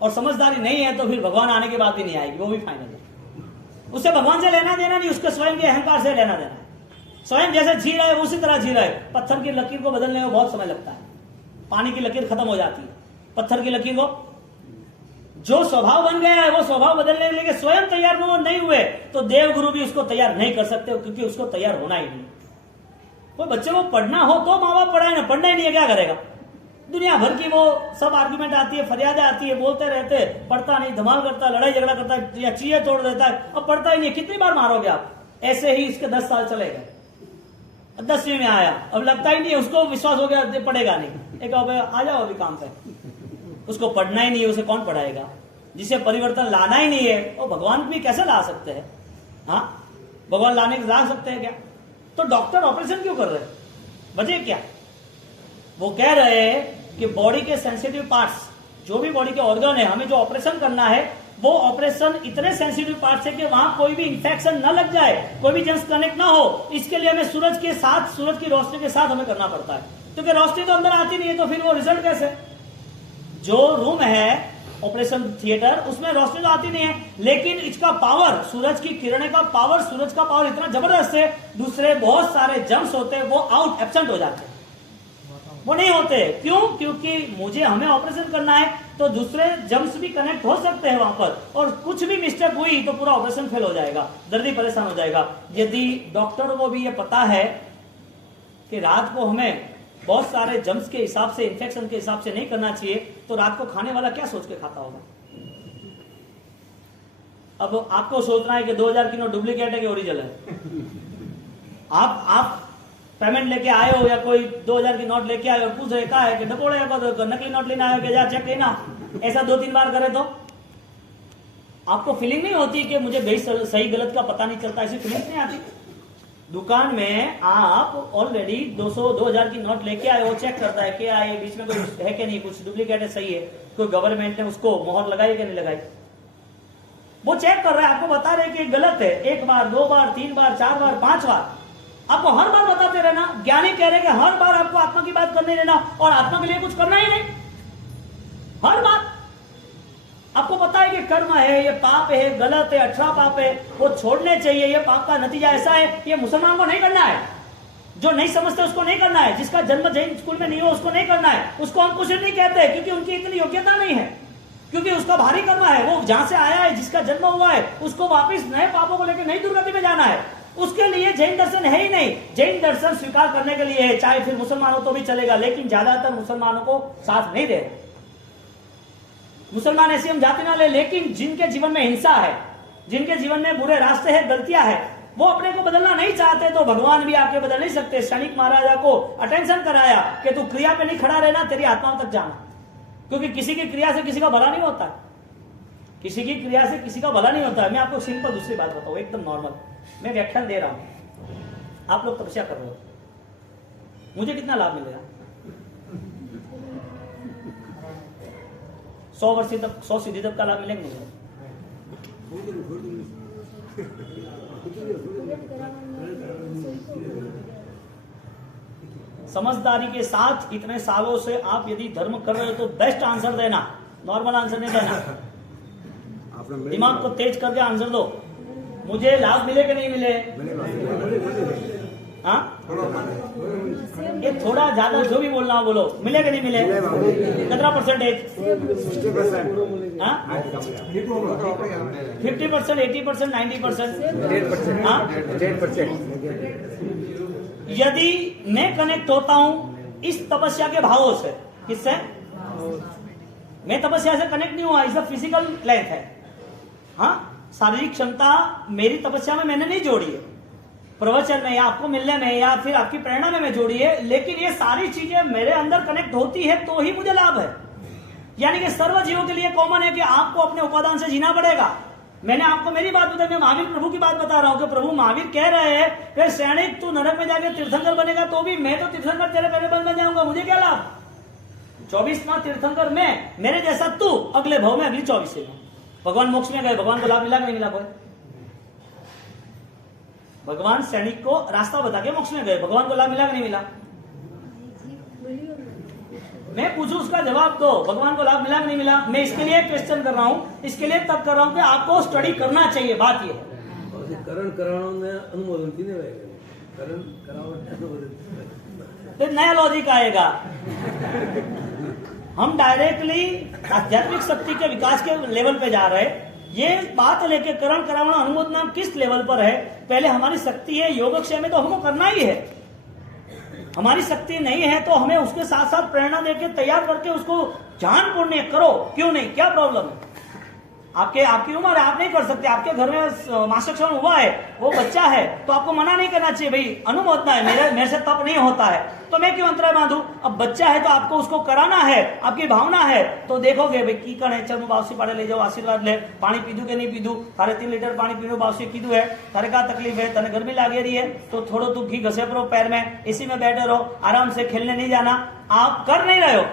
और समझदारी नहीं है तो फिर भगवान आने के बाद भी नहीं आएगी, वो भी फाइनल है। उससे भगवान से लेना देना नहीं, उसके स्वयं के अहंकार से लेना देना है। स्वयं जैसे जी रहा है उसी तरह जी रहा है। पत्थर की लकीर को बदलने में बहुत समय लगता है, पानी की लकीर खत्म हो जाती है, पत्थर की लकीर को जो स्वभाव बन गया है वो स्वभाव बदलने के लिए स्वयं तैयार नहीं हुए तो देव गुरु भी उसको तैयार नहीं कर सकते, क्योंकि उसको तैयार होना ही नहीं। कोई बच्चे को पढ़ना हो तो माँ बाप पढ़ाए ना, पढ़ना ही नहीं है क्या करेगा? दुनिया भर की वो सब आर्गुमेंट आती है, फरियादें आती है, बोलते रहते, पढ़ता नहीं, धमाल करता है, लड़ाई झगड़ा करता है या चीजें तोड़ देता है, अब पढ़ता ही नहीं। कितनी बार मारोगे आप? ऐसे ही इसके 10 साल चले गए, 10वीं में आया, अब लगता ही नहीं, उसको विश्वास हो गया पढ़ेगा नहीं। एक आ जाओ अभी काम पे, उसको पढ़ना ही नहीं है, उसे कौन पढ़ाएगा? जिसे परिवर्तन लाना ही नहीं है वो भगवान भी कैसे ला सकते हैं? हाँ, भगवान ला सकते हैं क्या? तो डॉक्टर ऑपरेशन क्यों कर रहे हैं? वजह क्या? वो कह रहे हैं कि बॉडी के सेंसिटिव पार्ट्स, जो भी बॉडी के ऑर्गन है, हमें जो ऑपरेशन करना है वो ऑपरेशन इतने सेंसिटिव पार्ट्स है कि वहां कोई भी इंफेक्शन न लग जाए, कोई भी जंस कनेक्ट ना हो। इसके लिए हमें सूरज के साथ, सूरज की रोशनी के साथ हमें करना पड़ता है, क्योंकि रोशनी तो अंदर आती नहीं है, तो फिर वो रिजल्ट कैसे? जो रूम है ऑपरेशन थिएटर, उसमें रोशनी तो आती नहीं है, लेकिन इसका पावर, सूरज की किरणें का पावर, सूरज का पावर इतना जबरदस्त है, दूसरे बहुत सारे जम्स होते हैं वो आउट, एब्सेंट हो जाते हैं, वो नहीं होते। क्यों? क्योंकि हमें ऑपरेशन करना है तो दूसरे जम्स भी कनेक्ट हो सकते हैं वहां पर, और कुछ भी मिस्टेक हुई तो पूरा ऑपरेशन फेल हो जाएगा, दर्दी परेशान हो जाएगा। यदि डॉक्टर को भी ये पता है कि रात को हमें बहुत सारे जम्स के हिसाब से, इन्फेक्शन के हिसाब से नहीं करना चाहिए, तो रात को खाने वाला क्या सोच के खाता होगा? अब आपको सोचना है कि 2000 की नोट डुप्लीकेट है कि ओरिजिनल है। आप पेमेंट लेके आए हो या कोई 2000 की नोट लेके आए और पूछ रहे का है कि डपोड़े को नकली नोट लेना है कि जा चेक लेना, ऐसा 2-3 बार करे तो आपको फीलिंग नहीं होती कि मुझे सही गलत का पता नहीं चलता? ऐसी फीलिंग नहीं आती? दुकान में आप ऑलरेडी 200-2000 की नोट लेके आए हो, चेक करता है क्या ये बीच में कोई है कि नहीं, कुछ डुप्लीकेट है, सही है, कोई गवर्नमेंट ने उसको मोहर लगाई कि नहीं लगाई, वो चेक कर रहा है, आपको बता रहे कि गलत है। 1 बार, 2 बार, 3 बार, 4 बार, 5 बार, आपको हर बार बताते रहना। ज्ञानी कह रहे कि हर बार आपको आत्मा की बात करने रहना, और आत्मा के लिए कुछ करना ही नहीं। हर बार आपको पता है कि कर्म है, ये पाप है, गलत है, 18 पाप है, वो छोड़ने चाहिए, ये पाप का नतीजा ऐसा है, ये मुसलमान को नहीं करना है, जो नहीं समझते उसको नहीं करना है, जिसका जन्म जैन स्कूल में नहीं हो उसको नहीं करना है, उसको हम कुछ नहीं कहते, क्योंकि उनकी इतनी योग्यता नहीं है, क्योंकि उसका भारी कर्म है, वो जहां से आया है, जिसका जन्म हुआ है, उसको वापिस नए पापों को लेकर नई दुर्गति में जाना है। उसके लिए जैन दर्शन है ही नहीं। जैन दर्शन स्वीकार करने के लिए है, चाहे फिर मुसलमान हो तो भी चलेगा, लेकिन ज्यादातर मुसलमानों को साथ नहीं दे। मुसलमान ऐसी हम जाति ना ले, लेकिन जिनके जीवन में हिंसा है, जिनके जीवन में बुरे रास्ते हैं, गलतियां हैं, वो अपने को बदलना नहीं चाहते, तो भगवान भी आके बदल नहीं सकते। सैनिक महाराजा को अटेंशन कराया कि तू क्रिया पे नहीं खड़ा रहना, तेरी आत्मा तक जाना, क्योंकि किसी की क्रिया से किसी का भला नहीं होता, किसी की क्रिया से किसी का भला नहीं होता है। मैं आपको सिंपल दूसरी बात बताऊं, एकदम नॉर्मल, मैं व्याख्यान दे रहा हूं, आप लोग तपस्या कर रहे हो, मुझे कितना लाभ मिलेगा? 100 वर्ष तक 100 सिद्धि तक का लाभ मिलेगा मुझे? समझदारी के साथ इतने सालों से आप यदि धर्म कर रहे हो तो बेस्ट आंसर देना, नॉर्मल आंसर नहीं देना। दिमाग को तेज करके आंसर दो, मुझे लाभ मिले कि नहीं मिले? हाँ, ये थोड़ा ज्यादा जो भी बोलना हो बोलो, मिले कि नहीं मिले? कितना परसेंटेज? 50%, 80%, 90%? हाँ, 10%। यदि मैं कनेक्ट होता हूं इस तपस्या के भावों से, किससे? मैं तपस्या से कनेक्ट नहीं हुआ, इसका फिजिकल लेंथ है। हाँ, शारीरिक क्षमता मेरी तपस्या में मैंने नहीं जोड़ी है, प्रवचन में या आपको मिलने में या फिर आपकी प्रेरणा में मैं जोड़ी है, लेकिन ये सारी चीजें मेरे अंदर कनेक्ट होती है तो ही मुझे लाभ है। यानी कि सर्व जीवों के लिए कॉमन है कि आपको अपने उपादान से जीना पड़ेगा। मैंने आपको मेरी बात बताई, मैं महावीर प्रभु की बात बता रहा हूं कि प्रभु महावीर कह रहे हैं कि सैनिक तू नरक में जाके तीर्थंकर बनेगा तो भी मैं तो तीर्थंकर तेरे पहले बन जाऊंगा, मुझे क्या लाभ? 24वां तीर्थंकर मैं, मेरे जैसा तू अगले भाव में अगली 24 में। भगवान मोक्ष में गए, भगवान को लाभ मिला कि नहीं मिला? कोई भगवान सैनिक को रास्ता बता के मोक्ष में गए, भगवान को लाभ मिला कि नहीं मिला? मैं पूछूं उसका जवाब दो, भगवान को लाभ मिला कि नहीं मिला? मैं इसके लिए क्वेश्चन कर रहा हूं, इसके लिए तब कर रहा हूं कि आपको स्टडी करना चाहिए। बात ये है, करण कराणों में अनुमोदन की नहीं रहेगा, करण करावट अनुमोदन, फिर नया लॉजिक आएगा। हम डायरेक्टली आध्यात्मिक शक्ति के विकास के लेवल पे जा रहे हैं। ये बात लेके करण करावण अनुमोदना किस लेवल पर है? पहले हमारी शक्ति है, योगक्षेम में तो हमको करना ही है। हमारी शक्ति नहीं है तो हमें उसके साथ साथ प्रेरणा देके तैयार करके उसको जान पुण्य करो, क्यों नहीं? क्या प्रॉब्लम है? आपकी उम्र है, आप नहीं कर सकते। आपके घर में मासिक हुआ है, वो बच्चा है, तो आपको मना नहीं करना चाहिए, भाई अनुमोदना है, मेरे से तप नहीं होता है तो मैं क्यों अंतराय बांधू? अब बच्चा है तो आपको उसको कराना है, आपकी भावना है तो देखोगे भाई की कण है, चल बावसी पाड़े ले जाओ, आशीर्वाद ले, पानी पीधु के नहीं पीधु, तारे 3 लीटर पानी पीनो, बावसी कीधु है, तारे क्या तकलीफ है, तने गर्मी लागे रही है तो थोड़ो तू घी घसे परो पैर में, इसी में बैठे रहो, आराम से खेलने नहीं जाना। आप कर नहीं रहे हो,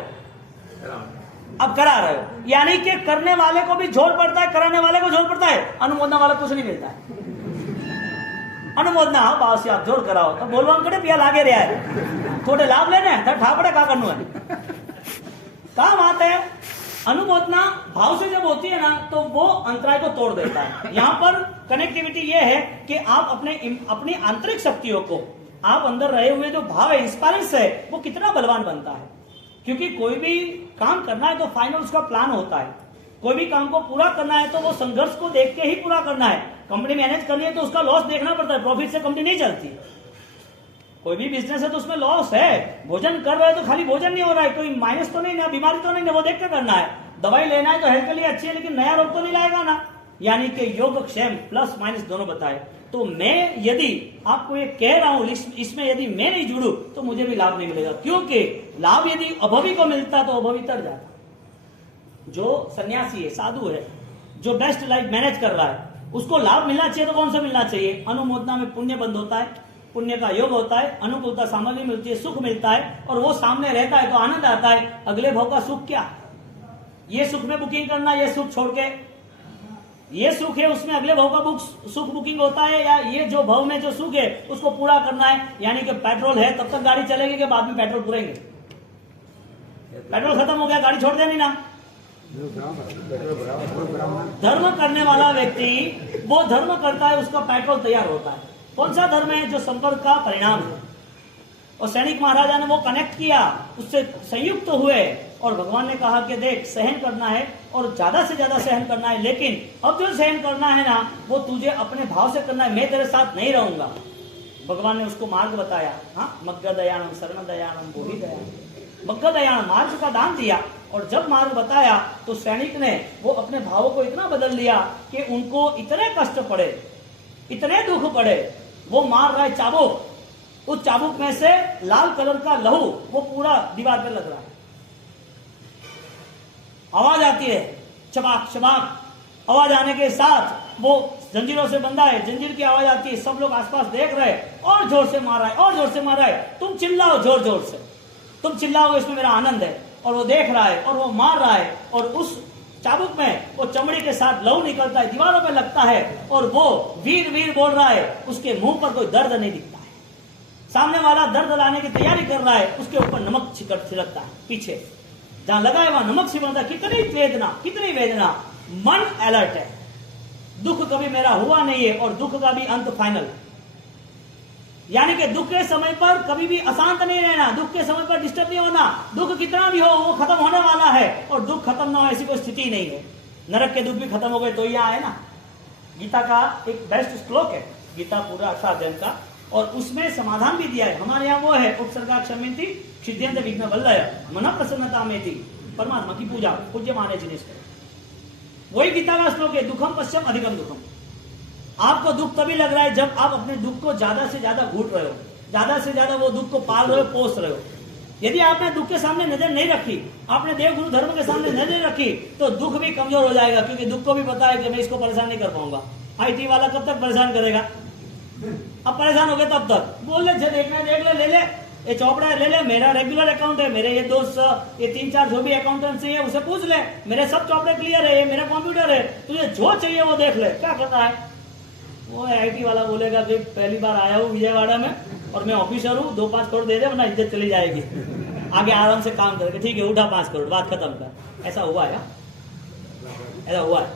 अब करा रहे हो, यानी कि करने वाले को भी जोर पड़ता है, कराने वाले को जोर पड़ता है, अनुमोदना वाला कुछ नहीं मिलता है। अनुमोदना भाव से आप जोर कराओ तो बोलवा कड़े पिया लागे रहा है, थोड़े लाभ लेने हैं, ठापड़े का करना है, क्या बात है। अनुमोदना भाव से जब होती है ना तो वो अंतराय को तोड़ देता है। यहाँ पर कनेक्टिविटी ये है कि आप अपनी आंतरिक शक्तियों को, आप अंदर रहे हुए जो भाव है, इंस्पायरेंस है, वो कितना बलवान बनता है। क्योंकि कोई भी काम करना है तो फाइनल उसका प्लान होता है। कोई भी काम को पूरा करना है तो वो संघर्ष को देख के ही पूरा करना है। कंपनी मैनेज करनी है तो उसका लॉस देखना पड़ता है, प्रॉफिट से कंपनी नहीं चलती। कोई भी बिजनेस है तो उसमें लॉस है। भोजन कर रहे हैं तो खाली भोजन नहीं हो रहा है, कोई माइनस तो नहीं ना, बीमारी तो नहीं ना, वो देख के करना है। दवाई लेना है तो हेल्थ के लिए अच्छी है, लेकिन नया रोग तो नहीं लाएगा ना। यानी कि योगक्षेम प्लस माइनस दोनों बताए। तो मैं यदि आपको ये कह रहा हूं, इसमें यदि मैं नहीं जुड़ू तो मुझे भी लाभ नहीं मिलेगा, क्योंकि लाभ यदि अभवी को मिलता तो अभवी तर जाता। जो सन्यासी है, साधु है, जो बेस्ट लाइफ मैनेज कर रहा है, उसको लाभ मिलना चाहिए तो कौन सा मिलना चाहिए? अनुमोदना में पुण्य बंद होता है, पुण्य का योग होता है, अनुकूलता सामग्री मिलती है, सुख मिलता है, और वो सामने रहता है तो आनंद आता है। अगले भाव का सुख क्या? ये सुख में बुकिंग करना, ये सुख छोड़ के, ये सुख है उसमें अगले भाव का सुख बुकिंग होता है, या ये जो भाव में जो सुख है उसको पूरा करना है। यानी कि पेट्रोल है तब तक गाड़ी चलेगी कि बाद में पेट्रोल पूरेंगे? पेट्रोल खत्म हो गया गाड़ी छोड़ देनी ना। धर्म करने वाला व्यक्ति वो धर्म करता है, उसका पेट्रोल तैयार होता है। कौन सा धर्म है? जो संपर्क का परिणाम है। और सैनिक महाराजा ने वो कनेक्ट किया, उससे संयुक्त हुए, और भगवान ने कहा कि देख सहन करना है और ज्यादा से ज्यादा सहन करना है, लेकिन अब जो सहन करना है ना वो तुझे अपने भाव से करना है, मैं तेरे साथ नहीं रहूंगा। भगवान ने उसको मार्ग बताया। हाँ, मग्ग दयानम शरण दयानम बोहि दयानम, मग्ग दयानम मार्ग का दान दिया। और जब मार्ग बताया तो सैनिक ने वो अपने भावों को इतना बदल लिया कि उनको इतने कष्ट पड़े, इतने दुख पड़े, वो मार रहा है चाबुक, उस चाबुक में से लाल कलर का लहू वो पूरा दीवार पे लग रहा है। आवाज आती है, चबाक चबाक, आवाज आने के साथ वो जंजीरों से बंधा है, जंजीर की आवाज आती है, सब लोग आसपास देख रहे हैं, और जोर से मार रहा है, और जोर से मार रहा है। तुम चिल्लाओ जोर जोर से, तुम चिल्लाओगे इसमें मेरा आनंद है। और वो देख रहा है और वो मार रहा है, और उस चाबुक में वो चमड़ी के साथ लहू निकलता है, दीवारों पे लगता है, और वो वीर वीर बोल रहा है। उसके मुंह पर कोई दर्द नहीं दिखता है। सामने वाला दर्द लाने की तैयारी कर रहा है, उसके ऊपर नमक छिड़कता है, पीछे जहां लगा है वहां नमक छिड़कता है। कितनी वेदना, कितनी वेदना। मन अलर्ट है, दुख कभी मेरा हुआ नहीं है, और दुख का भी अंत फाइनल। यानी कि दुख के समय पर कभी भी अशांत नहीं रहना, दुख के समय पर डिस्टर्ब नहीं होना। दुख कितना भी हो वो खत्म होने वाला है, और दुख खत्म ना हो ऐसी कोई स्थिति नहीं है। नरक के दुख भी खत्म हो गए तो यहाँ है ना। गीता का एक बेस्ट श्लोक है, गीता पूरा 8 अध्याय का, और उसमें समाधान भी दिया है। हमारे यहाँ वो है, उपसर्गा क्षम्यन्ति सिद्ध्यन्ते विघ्न वल्लय मन प्रसन्नता में थी, परमात्मा की पूजा पूज्य माने जिनिस को। वही गीता का श्लोक है, दुखम पश्चिम अधिकम दुखम। आपको दुख तभी लग रहा है जब आप अपने दुख को ज्यादा से ज्यादा घूट रहे हो, ज्यादा से ज्यादा वो दुख को पाल रहे हो, पोस रहे हो। यदि आपने दुख के सामने नजर नहीं रखी, आपने देव गुरु धर्म के सामने नजर रखी, तो दुख भी कमजोर हो जाएगा। क्योंकि दुख को भी पता है कि मैं इसको परेशान नहीं कर पाऊंगा। IT वाला कब तक परेशान करेगा? अब परेशान हो गए तब तक बोल ले, देखना देख ले ले, ये चौपड़ा ले ले, मेरा रेगुलर अकाउंट है, मेरे ये दोस्त ये 3-4 जो भी अकाउंटेंसी है उसे पूछ ले, मेरे सब चौपड़े क्लियर है, ये मेरा कंप्यूटर है, तुझे जो चाहिए वो देख ले। क्या करना है? वो IT वाला बोलेगा कि पहली बार आया हूँ विजयवाड़ा में और मैं ऑफिसर हूँ, 2-5 करोड़ दे दे वरना इज्जत चली जाएगी। आगे आराम से काम करके, ठीक है उठा 5 करोड़, बात खत्म कर। ऐसा हुआ है, ऐसा हुआ है।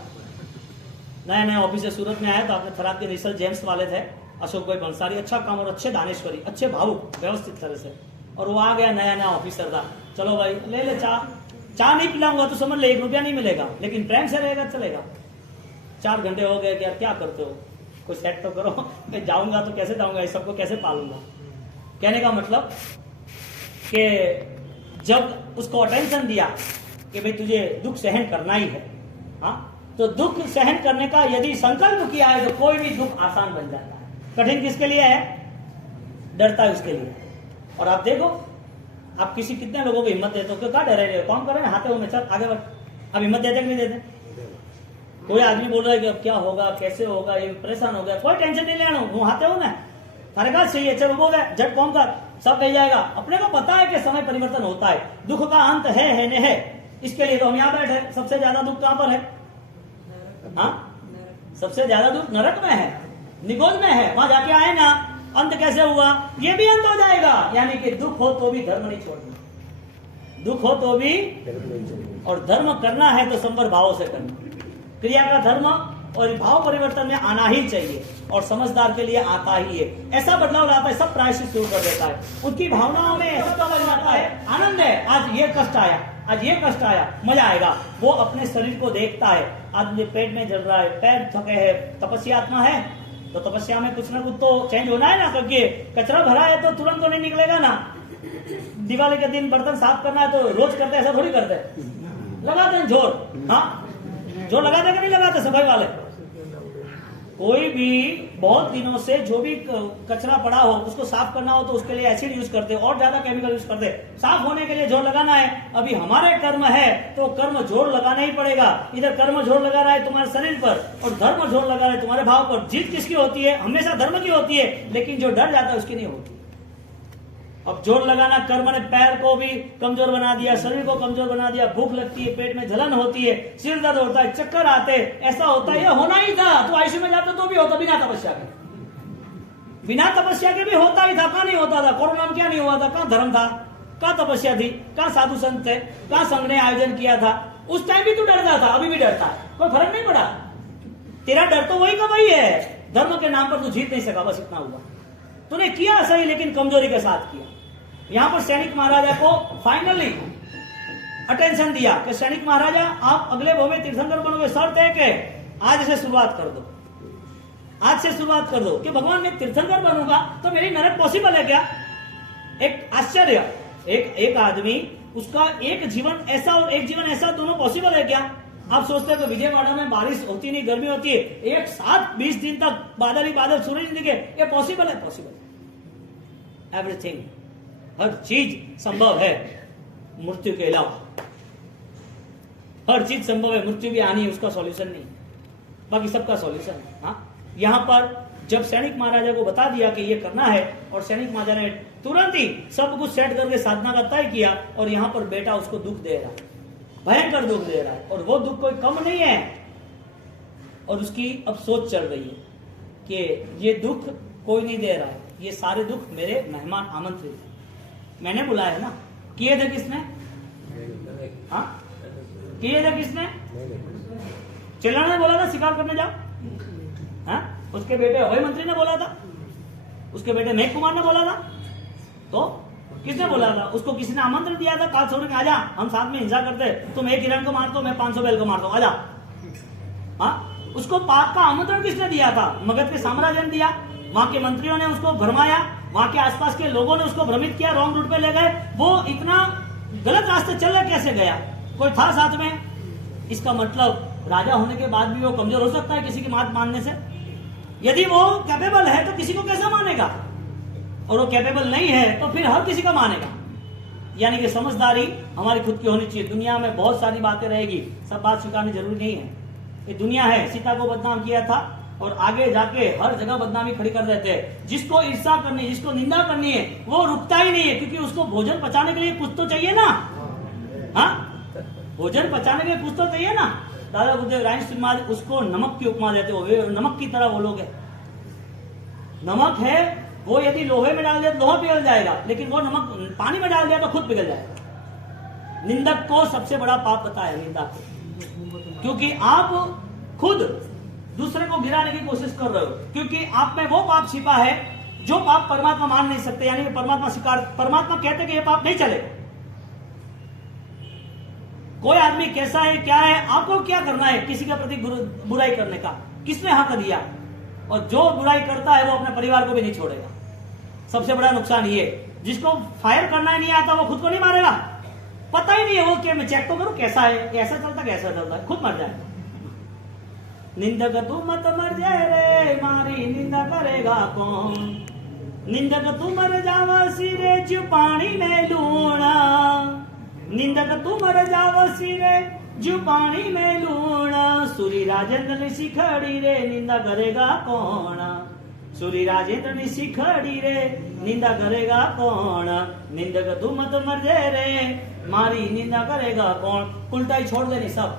नया नया ऑफिसर सूरत में आया तो आपने थराद के रिसर्च जेम्स वाले थे, अशोक भाई बंसारी, अच्छा काम और अच्छे दानेश्वरी, अच्छे भावुक व्यवस्थित तरह से, और वो आ गया नया नया ऑफिसर था। चलो भाई ले ले चाय नहीं पिलाऊंगा तो समझ ले 1 रुपया नहीं मिलेगा, लेकिन प्रेम से रहेगा चलेगा। 4 घंटे हो गए, क्या करते हो, कोई सेट तो करो। मैं जाऊंगा तो कैसे जाऊंगा, इस सबको कैसे पालूंगा। कहने का मतलब कि जब उसको अटेंशन दिया कि भाई तुझे दुख सहन करना ही है, हाँ, तो दुख सहन करने का यदि संकल्प किया है तो कोई भी दुख आसान बन जाता है। कठिन किसके लिए है? डरता है उसके लिए। और आप देखो, आप कितने लोगों को हिम्मत देते हो, क्यों क्या डर रहे हो, कौन कर रहे हैं, हाथे हो में चल आगे बढ़। अब हिम्मत देते कि नहीं देते? कोई आदमी बोल रहा है कि अब क्या होगा, कैसे होगा, ये परेशान हो गया, कोई टेंशन नहीं लेना, वो हाथे हो ना, थारे का चाहिए, चल बोल रहे झट कौन कर, सब कह जाएगा। अपने को पता है कि समय परिवर्तन होता है, दुख का अंत है न है, इसके लिए तो हम यहाँ बैठे। सबसे ज्यादा दुख कहां पर है? हाँ, सबसे ज्यादा दुख नरक में है, निगोद में है, वहां जाके आए ना। अंत कैसे हुआ? ये भी अंत हो जाएगा। यानी कि दुख हो तो भी धर्म नहीं छोड़ना, दुख हो तो भी, और धर्म करना है तो संवर भाव से करना। क्रिया का धर्म और भाव परिवर्तन में आना ही चाहिए, और समझदार के लिए आता ही है। ऐसा बदलाव लाता है, सब प्रायश्चित शुरू कर देता है। उनकी भावनाओं में ऐसा बदलाव लाता है, आनंद है, आज ये कष्ट आया, आज ये कष्ट आया, मजा आएगा। वो अपने शरीर को देखता है, आज मुझे पेट में जल रहा है, पैर थके है, तपस्या आत्मा है तो तपस्या में कुछ ना कुछ तो चेंज होना है ना, क्योंकि कचरा भरा है तो तुरंत तो नहीं निकलेगा ना। दिवाली के दिन बर्तन साफ करना है तो रोज करते, ऐसा थोड़ी करते, लगाते हैं जोर। हाँ, जोर लगाते कि नहीं लगाते सफाई वाले? कोई भी बहुत दिनों से जो भी कचरा पड़ा हो उसको साफ करना हो तो उसके लिए एसिड यूज करते, और ज्यादा केमिकल यूज करते, साफ होने के लिए जोर लगाना है। अभी हमारे कर्म है तो कर्म जोर लगाना ही पड़ेगा। इधर कर्म जोर लगा रहा है तुम्हारे शरीर पर, और धर्म जोर लगा रहा है तुम्हारे भाव पर। जीत किसकी होती है? हमेशा धर्म की होती है, लेकिन जो डर जाता है उसकी नहीं होती। अब जोर लगाना, कर्म ने पैर को भी कमजोर बना दिया, शरीर को कमजोर बना दिया, भूख लगती है, पेट में जलन होती है, सिर दर्द होता है, चक्कर आते, ऐसा होता है। ये होना ही था, तो आईसीयू में जाते तो भी होता, बिना तपस्या के, बिना तपस्या के भी होता ही था। कहां नहीं होता था? कोरोना में क्या नहीं हुआ था? कहां धर्म था, कहां तपस्या थी, कहां साधु संत थे, कहां संघ ने आयोजन किया था? उस टाइम भी तू डरता था, अभी भी डरता है, कोई फर्क नहीं पड़ा। तेरा डर तो वही का वही है, धर्म के नाम पर तू जीत नहीं सका, बस इतना हुआ। तूने किया सही, लेकिन कमजोरी के साथ किया। यहां पर सैनिक महाराजा को फाइनली अटेंशन दिया कि सैनिक महाराजा आप अगले भव में तीर्थंकर बनोगे, शर्त है कि आज से शुरुआत कर दो, आज से शुरुआत कर दो कि भगवान मैं तीर्थंकर बनूंगा तो मेरी नरक पॉसिबल है क्या? एक आश्चर्य, एक आदमी, उसका एक जीवन ऐसा और एक जीवन ऐसा, दोनों पॉसिबल है क्या? आप सोचते हैं कि विजयवाड़ा में बारिश होती नहीं, गर्मी होती है, एक साथ 20 दिन तक बादल ही बादल, सूरज नहीं दिखे, ये पॉसिबल है? पॉसिबल। एवरीथिंग, हर चीज संभव है मृत्यु के अलावा, हर चीज संभव है। मृत्यु भी आनी है, उसका सॉल्यूशन नहीं, बाकी सबका सॉल्यूशन है। हाँ, यहां पर जब सैनिक महाराजा को बता दिया कि ये करना है, और सैनिक महाराजा ने तुरंत ही सब कुछ सेट करके साधना का तय किया, और यहां पर बेटा उसको दुख दे रहा है, भयंकर दुख दे रहा है, और वो दुख कोई कम नहीं है। और उसकी अब सोच चल रही है कि ये दुख कोई नहीं दे रहा है, ये सारे दुख मेरे मेहमान आमंत्रित है, मैंने बुलाया है ना। किए थे किसने? हाँ, किए थे किसने? चिल्लाने ने बोला था शिकार करने जाओ, हाँ? उसके बेटे अभय मंत्री ने बोला था, उसके बेटे मेघ कुमार ने बोला था, तो किसने बोला था? उसको किसी ने आमंत्रण दिया था, काल सोने के आजा, हम साथ में हिंसा करते, तुम एक हिरण को मारते हो, मैं 500 बैल को मारता हूं, आजा। हाँ, उसको पाप का आमंत्रण किसने दिया था? मगध के साम्राज्य ने दिया, वहां के मंत्रियों ने उसको भरमाया, वहां के आसपास के लोगों ने उसको भ्रमित किया, रॉन्ग रूट पे ले गए। वो इतना गलत रास्ते चल रहा कैसे गया? कोई था साथ में? इसका मतलब राजा होने के बाद भी वो कमजोर हो सकता है किसी की बात मानने से? यदि वो कैपेबल है तो किसी को कैसे मानेगा, और वो कैपेबल नहीं है तो फिर हर किसी का मानेगा। यानी कि समझदारी हमारी खुद की होनी चाहिए। दुनिया में बहुत सारी बातें रहेगी, सब बात स्वीकारनी जरूरी नहीं है। ये दुनिया है, सीता को बदनाम किया था और आगे जाके हर जगह बदनामी खड़ी कर देते हैं। जिसको ईर्ष्या करनी, जिसको निंदा करनी है, वो रुकता ही नहीं है, क्योंकि उसको भोजन पचाने के लिए कुछ तो चाहिए ना। हाँ, भोजन पचाने के लिए कुछ तो चाहिए ना। दादा गुरुदेव रायन महाराज उसको नमक की उपमा देते हो, नमक की तरह वो लोग है। नमक है वो, यदि लोहे में डाल दिया तो लोहा पिघल जाएगा, लेकिन वो नमक पानी में डाल दिया तो खुद पिघल जाएगा। निंदक को सबसे बड़ा पाप बताया निंदा को, क्योंकि आप खुद दूसरे को गिराने की कोशिश कर रहे हो, क्योंकि आप में वो पाप छिपा है जो पाप परमात्मा मान नहीं सकते। यानी परमात्मा कहते कि ये पाप नहीं चलेगा। कोई आदमी कैसा है क्या है, आपको क्या करना है किसी के प्रति बुराई करने का? किसने हक दिया? और जो बुराई करता है वो अपने परिवार को भी नहीं छोड़ेगा। सबसे बड़ा नुकसान ये, जिसको फायर करना ही नहीं आता वो खुद को नहीं मारेगा। पता ही नहीं है वो कि मैं चेक तो करूं कैसा है, कैसा चलता कैसा चलता है, खुद मर जाएगा। निंदक तू मत मर जाए रे, मारी निंदा करेगा कौन? निंदक तू मर जावा सिरे जू पानी में लूणा, निंदक तू मर जावा सिरे जू पानी में लूणा। सूरी राजेंद्र ने सिखड़ी रे, निंदा करेगा कौन? सूरी राजेंद्र ने सिखड़ी रे, निंदा करेगा कौन? निंदक तू मत मर जाए रे, मारी निंदा करेगा कौन? उल्टा ही छोड़ देनी सब।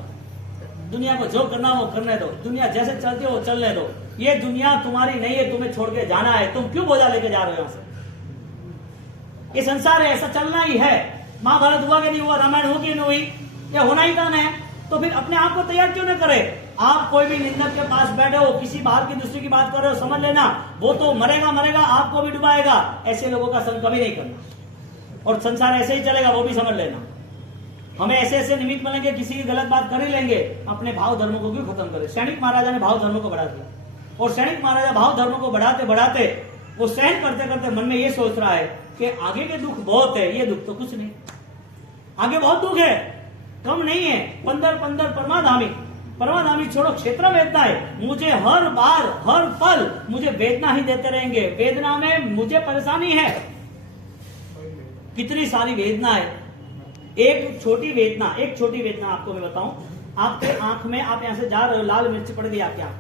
दुनिया को जो करना वो करने दो, दुनिया जैसे चलती है वो चलने दो। ये दुनिया तुम्हारी नहीं है, तुम्हें छोड़ के जाना है। तुम क्यों बोझा लेके जा रहे हो यहाँ से? ये संसार है, ऐसा चलना ही है। महाभारत हुआ कि नहीं हुआ, रामायण हुई कि नहीं हुई, ये होना ही काम है। तो फिर अपने आप को तैयार क्यों न करे? आप कोई भी निंदक के पास बैठे हो, किसी बाहर की दूसरी की बात कर रहे हो, समझ लेना वो तो मरेगा मरेगा, आपको भी डुबाएगा। ऐसे लोगों का संग कभी नहीं करना, और संसार ऐसे ही चलेगा, वो भी समझ लेना। हमें ऐसे ऐसे निमित्त मिलेंगे, किसी की गलत बात कर ही लेंगे, अपने भाव धर्म को क्यों खत्म करें? सैनिक महाराजा ने भाव धर्म को बढ़ा दिया, और सैनिक महाराजा भाव धर्म को बढ़ाते बढ़ाते वो सहन करते करते मन में ये सोच रहा है कि आगे के दुख बहुत है, ये दुख तो कुछ नहीं, आगे बहुत दुख है, कम नहीं है। 15 परमाधामी छोड़ो, क्षेत्र वेदना है। मुझे हर बार हर पल मुझे वेदना ही देते रहेंगे, वेदना में मुझे परेशानी है। कितनी सारी वेदना है। एक छोटी वेदना आपको मैं बताऊं, आपके आंख में, आप यहां से जा रहे हो, लाल मिर्च पड़ गई आपके आंख,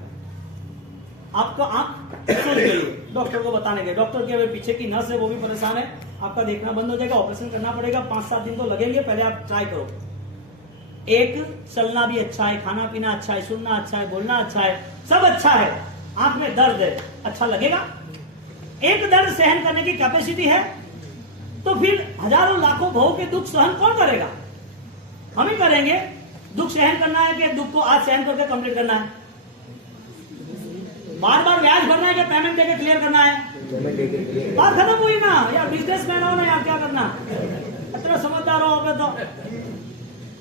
आपका आंख सूज गई, डॉक्टर को बताने गए, डॉक्टर के पीछे की नस है वो भी परेशान है, आपका देखना बंद हो जाएगा, ऑपरेशन करना पड़ेगा, 5-7 दिन तो लगेंगे। पहले आप ट्राई करो। एक चलना भी अच्छा है, खाना पीना अच्छा है, सुनना अच्छा है, बोलना अच्छा है, सब अच्छा है, आंख में दर्द है, अच्छा लगेगा? एक दर्द सहन करने की कैपेसिटी है, तो फिर हजारों लाखों भाव के दुख सहन कौन करेगा? हम ही करेंगे। दुख सहन करना है कि दुख को आज सहन करके कंप्लीट करना है? बार बार ब्याज भरना है कि पेमेंट देके क्लियर करना है? बात खत्म हुई ना। या बिजनेसमैन हो ना, या क्या करना? इतना समझदार हो अबे तो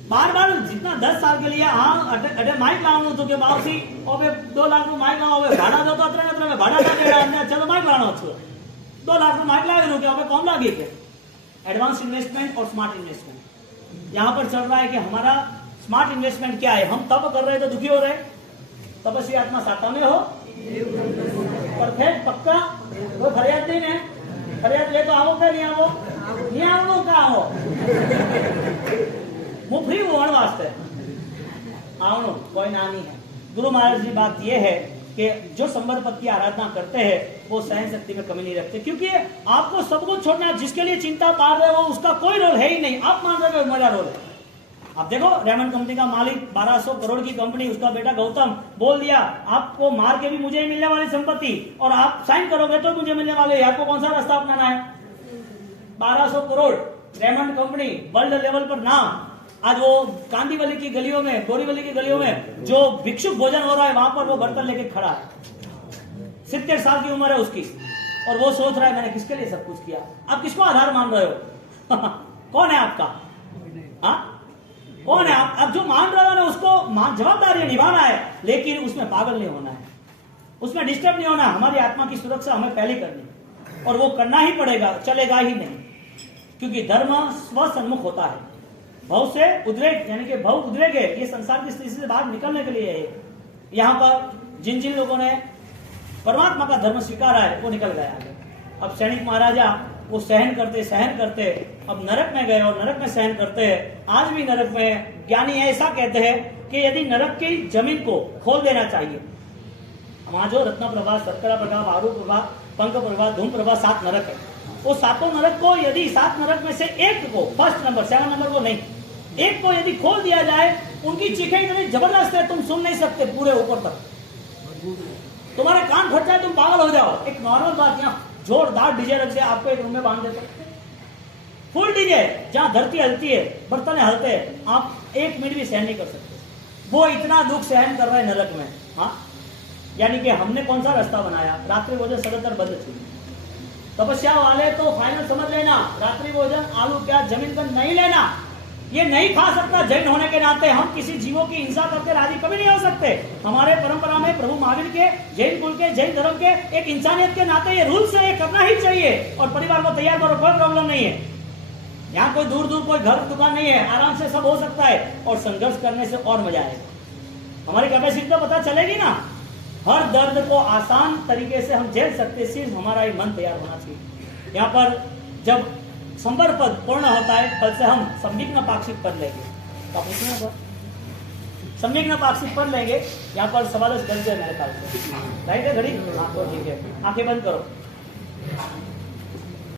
बार बार जितना 10 साल के लिए हाँ अटे माइक लावू तो के बावसी अबे 2 लाख નું માઇક લાવો, હવે ભાડા દો તો અત્યારે ભાડા ના દેડા અને ચલો માઇક લાવવાનો છો, 2 લાખ નું માઇક લાવી દો કે હવે कम लागी के। एडवांस इन्वेस्टमेंट और स्मार्ट इन्वेस्टमेंट यहाँ पर चल रहा है कि हमारा स्मार्ट इन्वेस्टमेंट क्या है? हम तप कर रहे तो दुखी हो रहे, तपस्वी आत्मा साता में हो, परफेक्ट पक्का, वो फरियाद नहीं है, फरियाद ले तो आवो क्या नहीं आवो, नहीं आवो क्या आवो, वो फ्री होने वास्ते आवो कोई ना नहीं है। गुरु महाराज जी बात ये है कि जो संबर पद की आराधना करते हैं वो सहन शक्ति में कमी नहीं रखते, क्योंकि आपको सब कुछ छोड़ना है। जिसके लिए चिंता पाल रहे हो उसका कोई रोल है ही नहीं, आप मान रहे हो मेरा रोल है। आप देखो रेमंड कंपनी का मालिक 1200 करोड़ की कंपनी, उसका बेटा गौतम बोल दिया आपको मार के भी मुझे मिलने वाली संपत्ति और आप साइन करोगे तो मुझे मिलने वाले, आपको कौन सा रास्ता अपनाना है? 1200 crore Raymond company world level पर नाम। आज वो कांदीवली की गलियों में, बोरीवली की गलियों में जो भिक्षुक भोजन हो रहा है वहां पर वो बर्तन लेके खड़ा है, 70 साल की उम्र है उसकी, और वो सोच रहा है मैंने किसके लिए सब कुछ किया। आप किसको आधार मान रहे हो? कौन है आपका? हाँ कौन है आप जो मान रहे हो ना उसको जवाबदारी निभाना है, लेकिन उसमें पागल नहीं होना है, उसमें डिस्टर्ब नहीं होना है। हमारी आत्मा की सुरक्षा हमें पहले करनी और वो करना ही पड़ेगा, चलेगा ही नहीं, क्योंकि धर्म स्वसन्मुख होता है। भव से उद्रेक यानी कि भव उद्रेक है, ये संसार की स्थिति से बाहर निकलने के लिए है। यहाँ पर जिन जिन लोगों ने परमात्मा का धर्म स्वीकारा है वो निकल गया आगे। अब सैनिक महाराजा वो सहन करते अब नरक में गए और नरक में सहन करते हैं। आज भी नरक में ज्ञानी ऐसा कहते हैं कि यदि नरक की जमीन को खोल देना चाहिए, वहां जो रत्न प्रभा, शर्करा प्रभा, आरू प्रभा, पंख प्रभा, धूम प्रभा 7 नरक है, वो 7 नरक को यदि 7 नरक में से एक को, फर्स्ट नंबर 7 नंबर को नहीं, एक को यदि खोल दिया जाए, उनकी चीखें इतनी जबरदस्त है तुम सुन नहीं सकते पूरे ऊपर तक, तुम्हारे कान फट जाए, तुम पागल हो जाओ। एक नॉर्मल बात, यहाँ जोरदार डीजे रख से आपको एक रूम में बांध देते, फुल डीजे, जहां धरती हलती है, बर्तन हलते हैं, आप 1 मिनट भी सहन नहीं कर सकते। वो इतना दुख सहन कर रहे हैं नरक में। हाँ यानी कि हमने कौन सा रास्ता बनाया? रात्रि भोजन सदतर बंद थी। तपस्या वाले तो फाइनल समझ लेना, रात्रि भोजन आलू प्याज जमीन पर नहीं लेना, ये नहीं खा सकता। जैन होने के नाते हम किसी जीवों की हिंसा करके राजी कभी नहीं हो सकते। हमारे परंपरा में प्रभु महावीर के, जैन कुल के, जैन धर्म के एक इंसानियत के नाते ये रूल्स है, ये करना ही चाहिए। और परिवार को तैयार करो, कोई प्रॉब्लम नहीं है। यहाँ कोई दूर दूर कोई घर दुकान नहीं है, आराम से सब हो सकता है। और संघर्ष करने से और मजा आएगा। हमारी कैपेसिटी तो पता चलेगी ना। हर दर्द को आसान तरीके से हम झेल सकते, सिर्फ हमारा ये मन तैयार होना चाहिए। यहाँ पर जब संबर पद पूर्ण होता है, कल से हम संदिग्ध पाक्षिक पद लेंगे। तो आप उसमें संदिग्ध पाक्षिक पद लेंगे। यहाँ पर 10:15 बज गए मेरे ख्याल से, राइट है घड़ी? हाँ तो ठीक है, आंखें बंद करो।